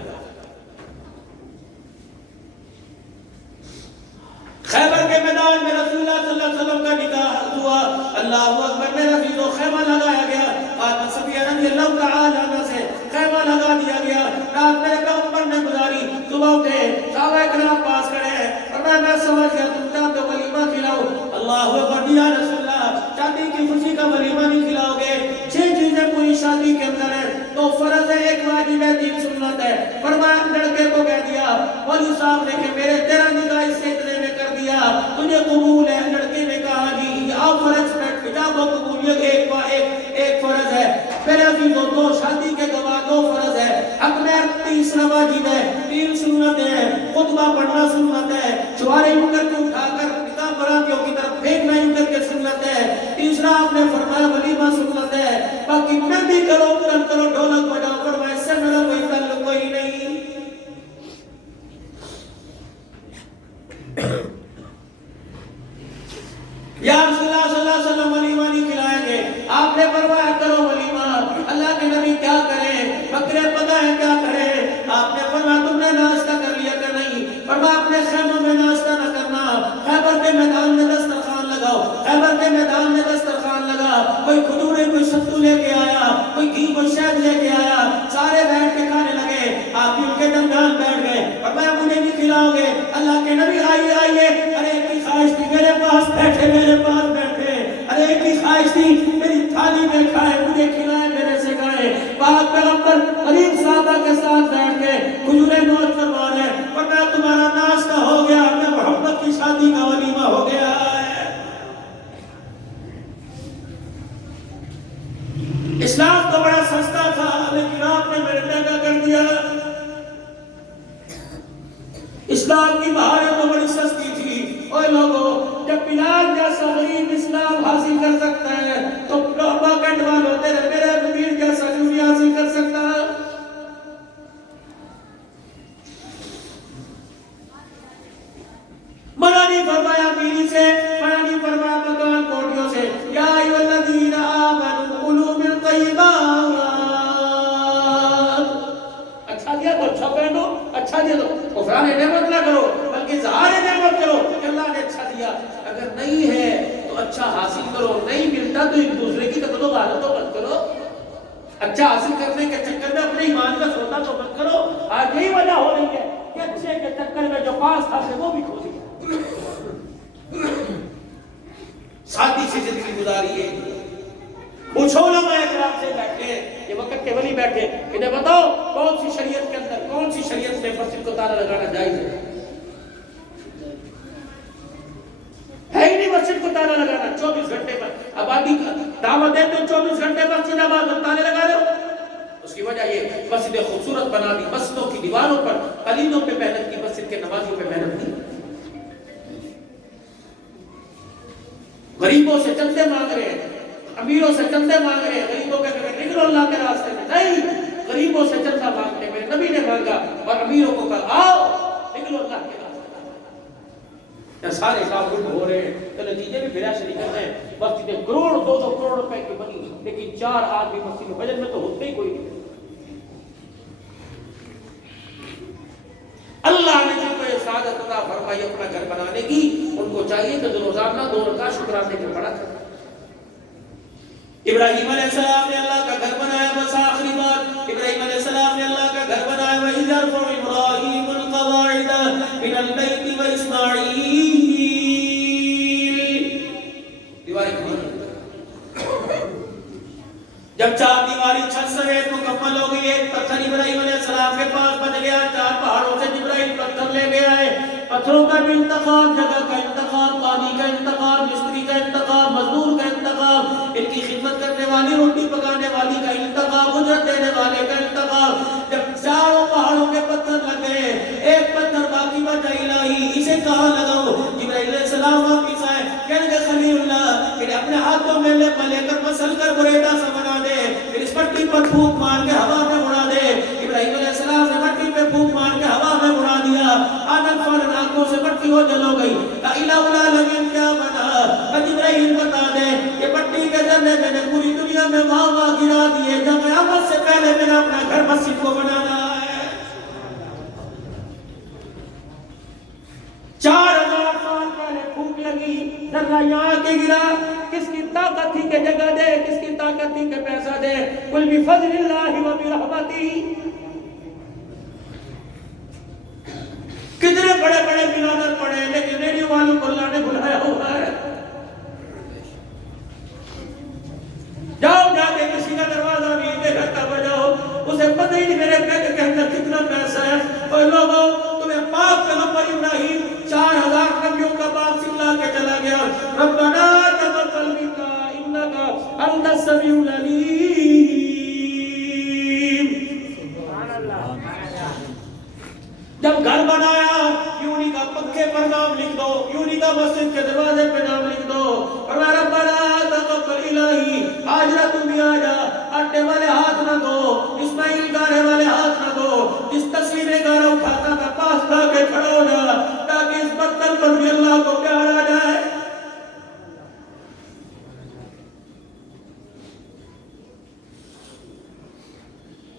خیبر کے میدان میں رسول اللہ صلی اللہ علیہ وسلم کا نکاح ہوا، اللہ اکبر، میرا عزیزو خیمہ لگایا گیا، آدھا صفیہ رضی اللہ تعالی عنہ سے خیمہ لگا دیا گیا، رات میرے پیغمبر نے گزاری، صبح اٹھے، صحابہ کرام پاس کھڑے ہیں، اور میں سمجھ گیا تم چاہتے ولیمہ کھلاؤ، اللہ اکبر، یا رسول اللہ شادی کی خوشی کا ولیمہ نہیں کھلاؤ گے؟ 6 چیزیں پوری شادی کے اندر ہیں، تو فرض ہے، ایک واجب ہے، 3 سنت ہے۔ فرمایا لڑکے کو کہہ دیا ولی صاحب نے کہ میرے تیرا نکاح اس سے اتنے میں کر دیا، تجھے قبول ہے؟ لڑکے نے کہا جی، آپ فرض پجاب و قبولیت ایک فرض ہے۔ میرے عزیزوں 2 شادی کے گواہ 2 فرض ہے، حق مہر 3 واجب ہے، 3 سنت ہے، خطبہ پڑھنا سنت ہے، چوارے یوں کر کے اٹھا کر نکاح براتیوں کی طرف پھینکنا یوں کر کے سنت ہے، تیسرا آپ نے فرمایا ولیمہ سنت ہے، باقی مہندی کرو، قرآن کرو، ڈھولک بجاؤ، فرمایا اس سے میرا کوئی تعلق کوئی نہیں۔ یا رسول اللہ صلی اللہ علیہ وسلم ولیمہ نہیں کھلائیں گے، آپ نے فرمایا کرو ولیمہ۔ اللہ کے نبی کیا کریں؟ بکرے پکائیں کیا کریں؟ آپ نے فرمایا تم نے ناشتہ کر لیا کہ نہیں؟ فرمایا اپنے خیموں میں ناشتہ نہ کرنا، خیبر کے میدان میں دسترخوان لگاؤ، خیبر کے میدان میں دسترخوان لگا، کوئی کھجورے کوئی ستو لے کے آیا، کوئی گھی کوئی شہد لے کے آیا، سارے بیٹھ کے کھانے لگے، آپ بھی ان کے درمیان بیٹھ گئے، فرمایا مجھے نہیں کھلاؤ گے؟ اللہ کے نبی آئیے آئیے، ارے ایک کی خواہش تھی میرے پاس بیٹھے، میرے پاس بیٹھے، ارے ایک کی خواہش تھی میری تھالی میں کھائے، مجھے کھلائے، میرے سے کھائے۔ پاک پیغمبر قریب صحابہ کے ساتھ بیٹھ کے کھجورے نوش فرما رہے، فرمایا تمہارا ناشتہ ہو گیا، میں محمد کی شادی کا ولیمہ ہو گیا ہے۔ اسلام تو بڑا سستا تھا لیکن آپ نے میرے مہنگا کر دیا۔ اسلام کی بہاریں تو بڑی سستی تھی، اوے لوگوں جب بلال جیسا غریب اسلام حاصل کر سکتا ہے تو باقیٹ والوں تیرے میرے امیر جیسا کیوں نہیں حاصل کر سکتا؟ منع نہیں فرمایا بیوی سے، منع نہیں فرمایا مکان کوٹیوں سے، یا ایھا الذین آمنوا کلوا من طیبات، اچھا دیا تو اچھا پہنو، اچھا دیا تو کفران نعمت نہ کرو بلکہ اظہار نعمت کرو کہ اللہ نے اچھا دیا، اگر نہیں ہے تو اچھا حاصل کرو، نہیں ملتا تو ایک دوسرے کی تقدو غالب تو مت کرو، اچھا حاصل کرنے کے چکر میں اپنے ایمان کا سودا تو مت کرو۔ آج یہی وجہ ہو رہی ہے کہ اچھے کے چکر میں جو پاس تھا وہ بھی کھو دیا، سادی سی زندگی گزاری ہے۔ پوچھو علماء اکرام آرام سے بیٹھے, یہ وقت کے ولی بیٹھے, انہیں بتاؤ کون سی شریعت کے اندر, کون سی شریعت میں مسجد کو تالا لگانا جائز ہے؟ ہے ہی نہیں مسجد کو تالا لگانا 24 گھنٹے پر. آبادی کا دعوت دیتے ہو 24 گھنٹے مسجد آباد اور تالے لگا رہے ہو. اس کی وجہ یہ مسجدیں خوبصورت بنا دی, مسجدوں کی دیواروں پر قلیدوں پہ محنت کی, مسجد کے نمازیوں پہ محنت کی. غریبوں سے چندے مانگ رہے ہیں, امیروں سے چندے مانگ رہے ہیں, غریبوں کے نکلو اللہ کے راستے میں. نہیں, غریبوں سے چندہ مانگنے میں نبی نے مانگا اور امیروں کو کہا آؤ نکلو اللہ کے راستے میں. سارے کام گل ہو رہے ہیں تو نتیجے بھی پھر ایسے نکل رہے ہیں. مسجدیں کروڑ 2-2 کروڑ روپے کی بنی, لیکن 4 آدمی مسجد میں بجٹ میں تو ہوتے ہی کوئی نہیں. اللہ نے جن کو یہ سعادت عطا فرمائی اپنا گھر بنانے کی, ان کو چاہیے کہ روزانہ 2 رکعت شکرانے کے پڑھا کریں. ابراہیم علیہ السلام نے اللہ کا گھر بنایا, بس آخری بات ابراہیم علیہ السلام نے اللہ کا گھر بنایا. وَإِذْ يَرْفَعُ إِبْرَاهِيمُ الْقَوَاعِدَ مِنَ الْبَيْتِ وَإِسْمَاعِيلُ. دیواری جب 4 دیواری چھت سمیت مکمل ہو گئی, ایک پتھر ابراہیم علیہ السلام کے پاس بچ گیا. 4 پہاڑوں سے جبرائیل پتھر لے گیا ہے. پتھروں کا بھی انتخاب, جگہ کا انتخاب, پانی کا انتخاب, مستری کا انتخاب, مزدور کا انتخاب, ان کی خدمت کرنے والی, روٹی پکانے والی کا انتخاب, اجرت دینے والے کا انتخاب. جب 4 پہاڑوں کے پتھر لگے, ایک پتھر باقی بچا, الہی اسے کہاں لگاؤ؟ جبرائیل علیہ السلام واپس آئے, کہنے کہ خلیل اللہ انہیں اپنے ہاتھوں میں لے کر مسل کر بریڈا سا بنا دے, پھر اس مٹی پر پھونک مار کے ہوا میں اڑا دے. ابراہیم علیہ السلام نے مٹی پہ پھونک مار کے ہوا میں اڑا دیا. آنن فانن آنکھوں سے مٹی ہو جل ہو گئی. لا الہ الا الذی کیا بنا؟ ابراہیم بتا دے یہ مٹی کے ذرے میں نے پوری دنیا میں واہ گرا دیے, جب قیامت سے پہلے میں نے اپنا گھر مسجد کو بنانا ہے. 4000 سال پہلے پھونک لگی, ذرہ یہاں کے گرا. کس کی طاقت تھی کہ جگہ دے, کس کی طاقت تھی کہ پیسہ دے؟ قل بفضل اللہ و برحمتہ. کتنے بڑے بڑے ملادر پڑے, لیکن ریڈیو والوں کو اللہ نے بلایا ہوا ہے. جاؤ جا کے کسی کا دروازہ نہیں دے گھر کا بجاؤ, اسے پتہ ہی نہیں میرے بیٹے کے اندر کتنا پیسہ ہے. اور لوگوں تمہیں پاک پیغمبر ابراہیم 4000 نبیوں کا باپ سکھلا کے چلا گیا. ربنا تقبل منا انک انت السمیع العلیم. جب گھر بنایا یوں نہیں کہا پنکھے پر نام لکھ دو, یوں نہیں کہا مسجد کے دروازے پہ نام لکھ دو. اور میں ربنا تقبل الہی, حاجرہ تم بھی آ جا, آٹے والے ہاتھ نہ دو, اسماعیل گانے والے ہاتھ نہ دو, جس تصویریں گانا اٹھاتا تھا پاس لا کے کھڑا ہو جا, تاکہ اس برتن پر بھی اللہ کو پیار آ جائے.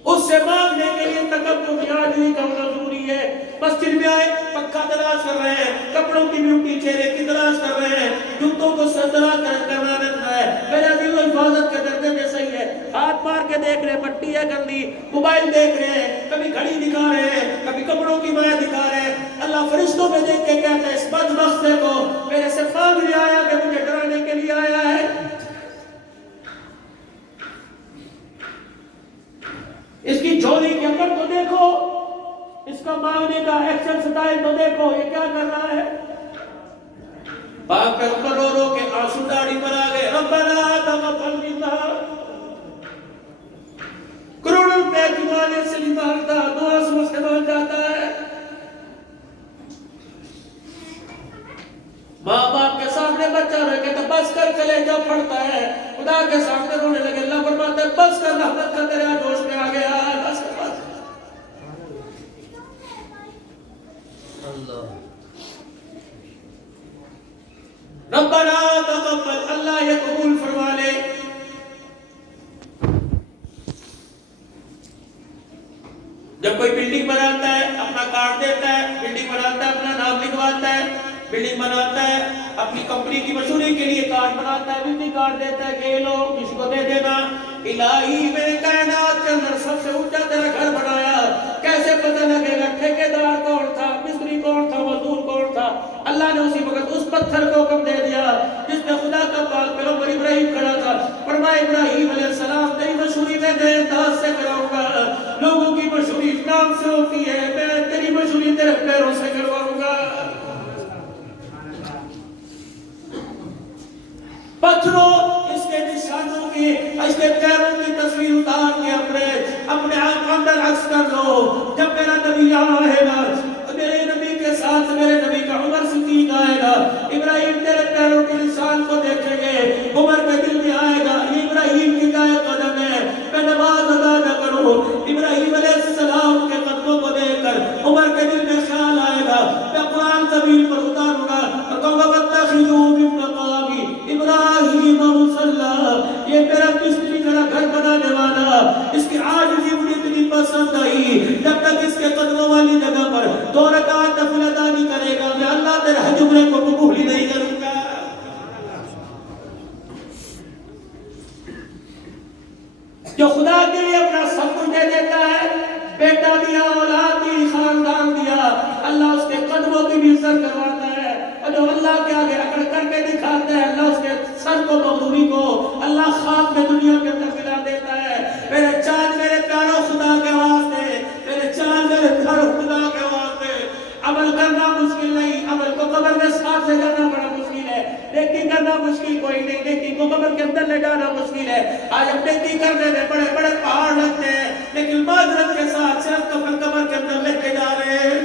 اس سے مانگنے کے لیے تکبر یادی کا ضروری ہے. مسجد میں آئے پکا تلاش کر رہے ہیں, کپڑوں کی بیوٹی چہرے کی تلاش کر رہے ہیں, جوتوں کو سردرا کرنا رہتا ہے. میرے عزیز و حفاظت کے درجے میں صحیح ہے. ہاتھ مار کے دیکھ رہے ہیں مٹی ہے گندی, موبائل دیکھ رہے ہیں, کبھی گھڑی دکھا رہے ہیں, کبھی کپڑوں کی مائع دکھا رہے ہیں. اللہ فرشتوں میں دیکھ کے کہتے ہیں اس بدبخت کو میرے سے مانگنے آیا کہ مجھے ڈرانے کے لیے آیا ہے. اس کی جھولی کے اندر تو دیکھو, اس کا مانگنے کا ایکشن سٹائل تو دیکھو, یہ کیا کر رہا ہے. پاک پیغمبر رو رو کے آنسو داڑھی پر آ گئے. ربنا تقبل منا, کروڑوں روپے کی مالیت سے نہیں مانگتا, 2 آنسو سے مانگ جاتا ہے. ماں باپ کے سامنے بچہ رہ کے تو بس کر چلے جا پڑتا ہے, خدا کے سامنے رونے لگے. اللہ فرماتا ہے بس کر, رحمت کا دریا جوش میں آ گیا, بس کر. ربنا تقبل, اللہ یہ قبول فرما لے. جب کوئی بلڈنگ بناتا ہے اپنا کارڈ دیتا ہے, بلڈنگ بناتا ہے اپنا نام لکھواتا ہے, بلڈنگ بناتا ہے اپنی کمپنی کی مشہوری کے لیے کارڈ بناتا ہے, وزٹنگ کارڈ دیتا ہے کہ یہ لو کسی کو دے دینا. الہی میرے کائنات کے اندر سب سے اونچا تیرا گھر بنایا, کیسے پتہ لگے گا ٹھیکیدار کون تھا, مستری کون تھا, مزدور کون تھا؟ اللہ نے اسی وقت اس پتھر کو حکم دے دیا جس میں خدا کا پاک پیغمبر ابراہیم کھڑا تھا. فرمایا ابراہیم علیہ السلام تیری ہوتی ہے میں تیری مشہوری تیرے پیروں سے کرواؤں گا. پتھروں اس کے نشانوں کی اس کے پیروں کی تصویر اتار کے اپنے اندر عکس کر لو. جب میرا نبی آئے گا میرے نبی کے ساتھ میرے نبی کا عمر صدیق آئے گا. ابراہیم تیرے پیروں کے نشان کو دیکھیں گے. عمر کے دل میں آئے گا یہ ابراہیم کی جائے قدم ہے میں نماز ادا نہ کروں. ابراہیم علیہ السلام کے قدموں کو دیکھ کر عمر کے دل میں خیال آئے گا میں قرآن زمین پر اتاروں گا اور کہوں گا واتخذوا من مقام ابراہیم مصلی. یہ میرا مستری میرا گھر بنانے والا اس کی عاجزی مجھے اتنی پسند آئی. جب تک اس کے قدموں والی جگہ پر 2 رکعت نفل ادا نہیں کرے گا میں اللہ تیرے حج عمرے کو قبول ہی نہیں کروں گا. جو خدا کے لیے اپنا سب کچھ دے دیتا ہے بیٹا دیا اولاد دی خاندان دیا اللہ اس کے قدموں کی بھی عزت کرواتا ہے. اور جو اللہ کے آگے اکڑ کر کے دکھاتا ہے اللہ اس کے سر کو مغروری کو اللہ خواب میں دنیا کے اندر کھلا دیتا ہے. میرے چاند میرے پیاروں خدا کے واسطے میرے چاند میرے پیاروں خدا کے واسطے عمل کرنا مشکل نہیں. عمل کو قبر میں ساتھ لے جانا بڑا مشکل ہے. نیکی کرنا مشکل کوئی نہیں. نیکی کو قبر کے اندر لے جانا مشکل ہے. آج ہم نیکی کرنے میں بڑے بڑے پہاڑ لگتے ہیں لیکن معذرت کے ساتھ صرف کفن قبر کے اندر لے کے جا رہے ہیں.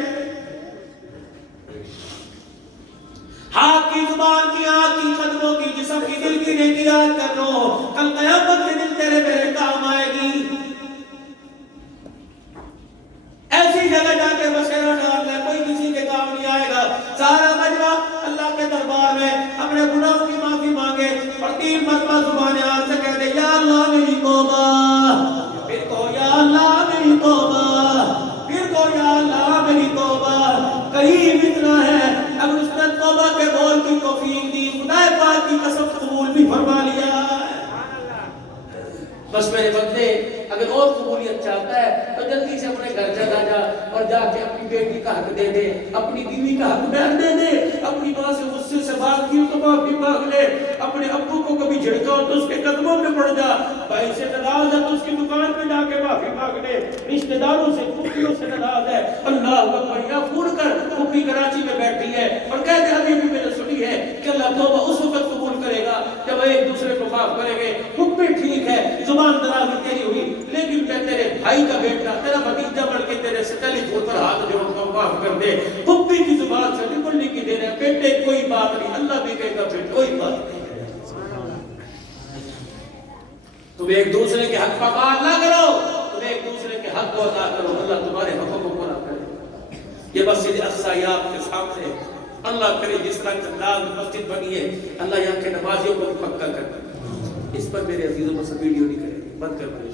ہاتھ کی زبان کی آنکھ کی قدموں کی جسم کی دل کی نیکی یاد کر لو. کل قیامت کے دن تیرے میرے کام آئے گی. ایسی جگہ جا کے بسیرا ڈال لے کوئی کسی کے کام نہیں آئے گا. سارا مجمع اللہ کے دربار میں اپنے گناہوں کی معافی مانگے اور 3 مرتبہ زبان حال سے کہہ دے یا اللہ میری توبہ. پھر کو یا اللہ میری توبہ. پھر کو یا اللہ میری توبہ. قریب اتنا ہے اگر اس نے توبہ کے بول کی توفیق دی خدا پاک کی قسم قبول بھی فرما لیا. بس میرے بندے اگر اور قبولیت چاہتا ہے تو جلدی سے اپنے گھر چلا جا اور جا کے اپنی بیٹی کا حق دے دے اپنی بیوی کا حق بیان دے دے. اپنی ماں سے غصے سے بات کی تو معافی مانگ لے. اپنے ابو کو کبھی جھڑکا ہو تو اس کے قدموں میں پڑ جا. بھائی سے ناراض ہے تو اس کی دکان پہ جا کے معافی مانگ لے. رشتہ داروں سے پھوپھیوں سے ناراض ہے اللہ اکبر یا فون کر پھوپھی کراچی میں بیٹھی ہے اور کہہ دے ابھی بھی میں نے سنی ہے کہ اللہ توبہ اس وقت قبول کرے گا جب ایک دوسرے کو معاف کریں گے. حکم ٹھیک ہے زبان درازی تیری ہوئی لیکن میں تیرے بھائی کا بیٹا تیرا بھتیجا بڑھ کے تیرے سے ٹیلی فون پر ہاتھ جوڑ کر معاف کر دے. پھوپھی کی زبان سے نکلنے کی دیر ہے بیٹے کوئی بات نہیں اللہ بھی کہے گا بیٹے کوئی بات نہیں. تم ایک دوسرے کے حق پامال نہ کرو تم ایک دوسرے کے حق کو ادا کرو اللہ تمہارے حقوں کو پورا کرے. یہ مسجد اقصی آپ کے سامنے اللہ کرے جس طرح انداز مسجد بنی ہے اللہ یہاں کے نمازیوں کو پکا کر. اس پر میرے عزیزوں کو سب ویڈیو نہیں کریں بند کر دیں.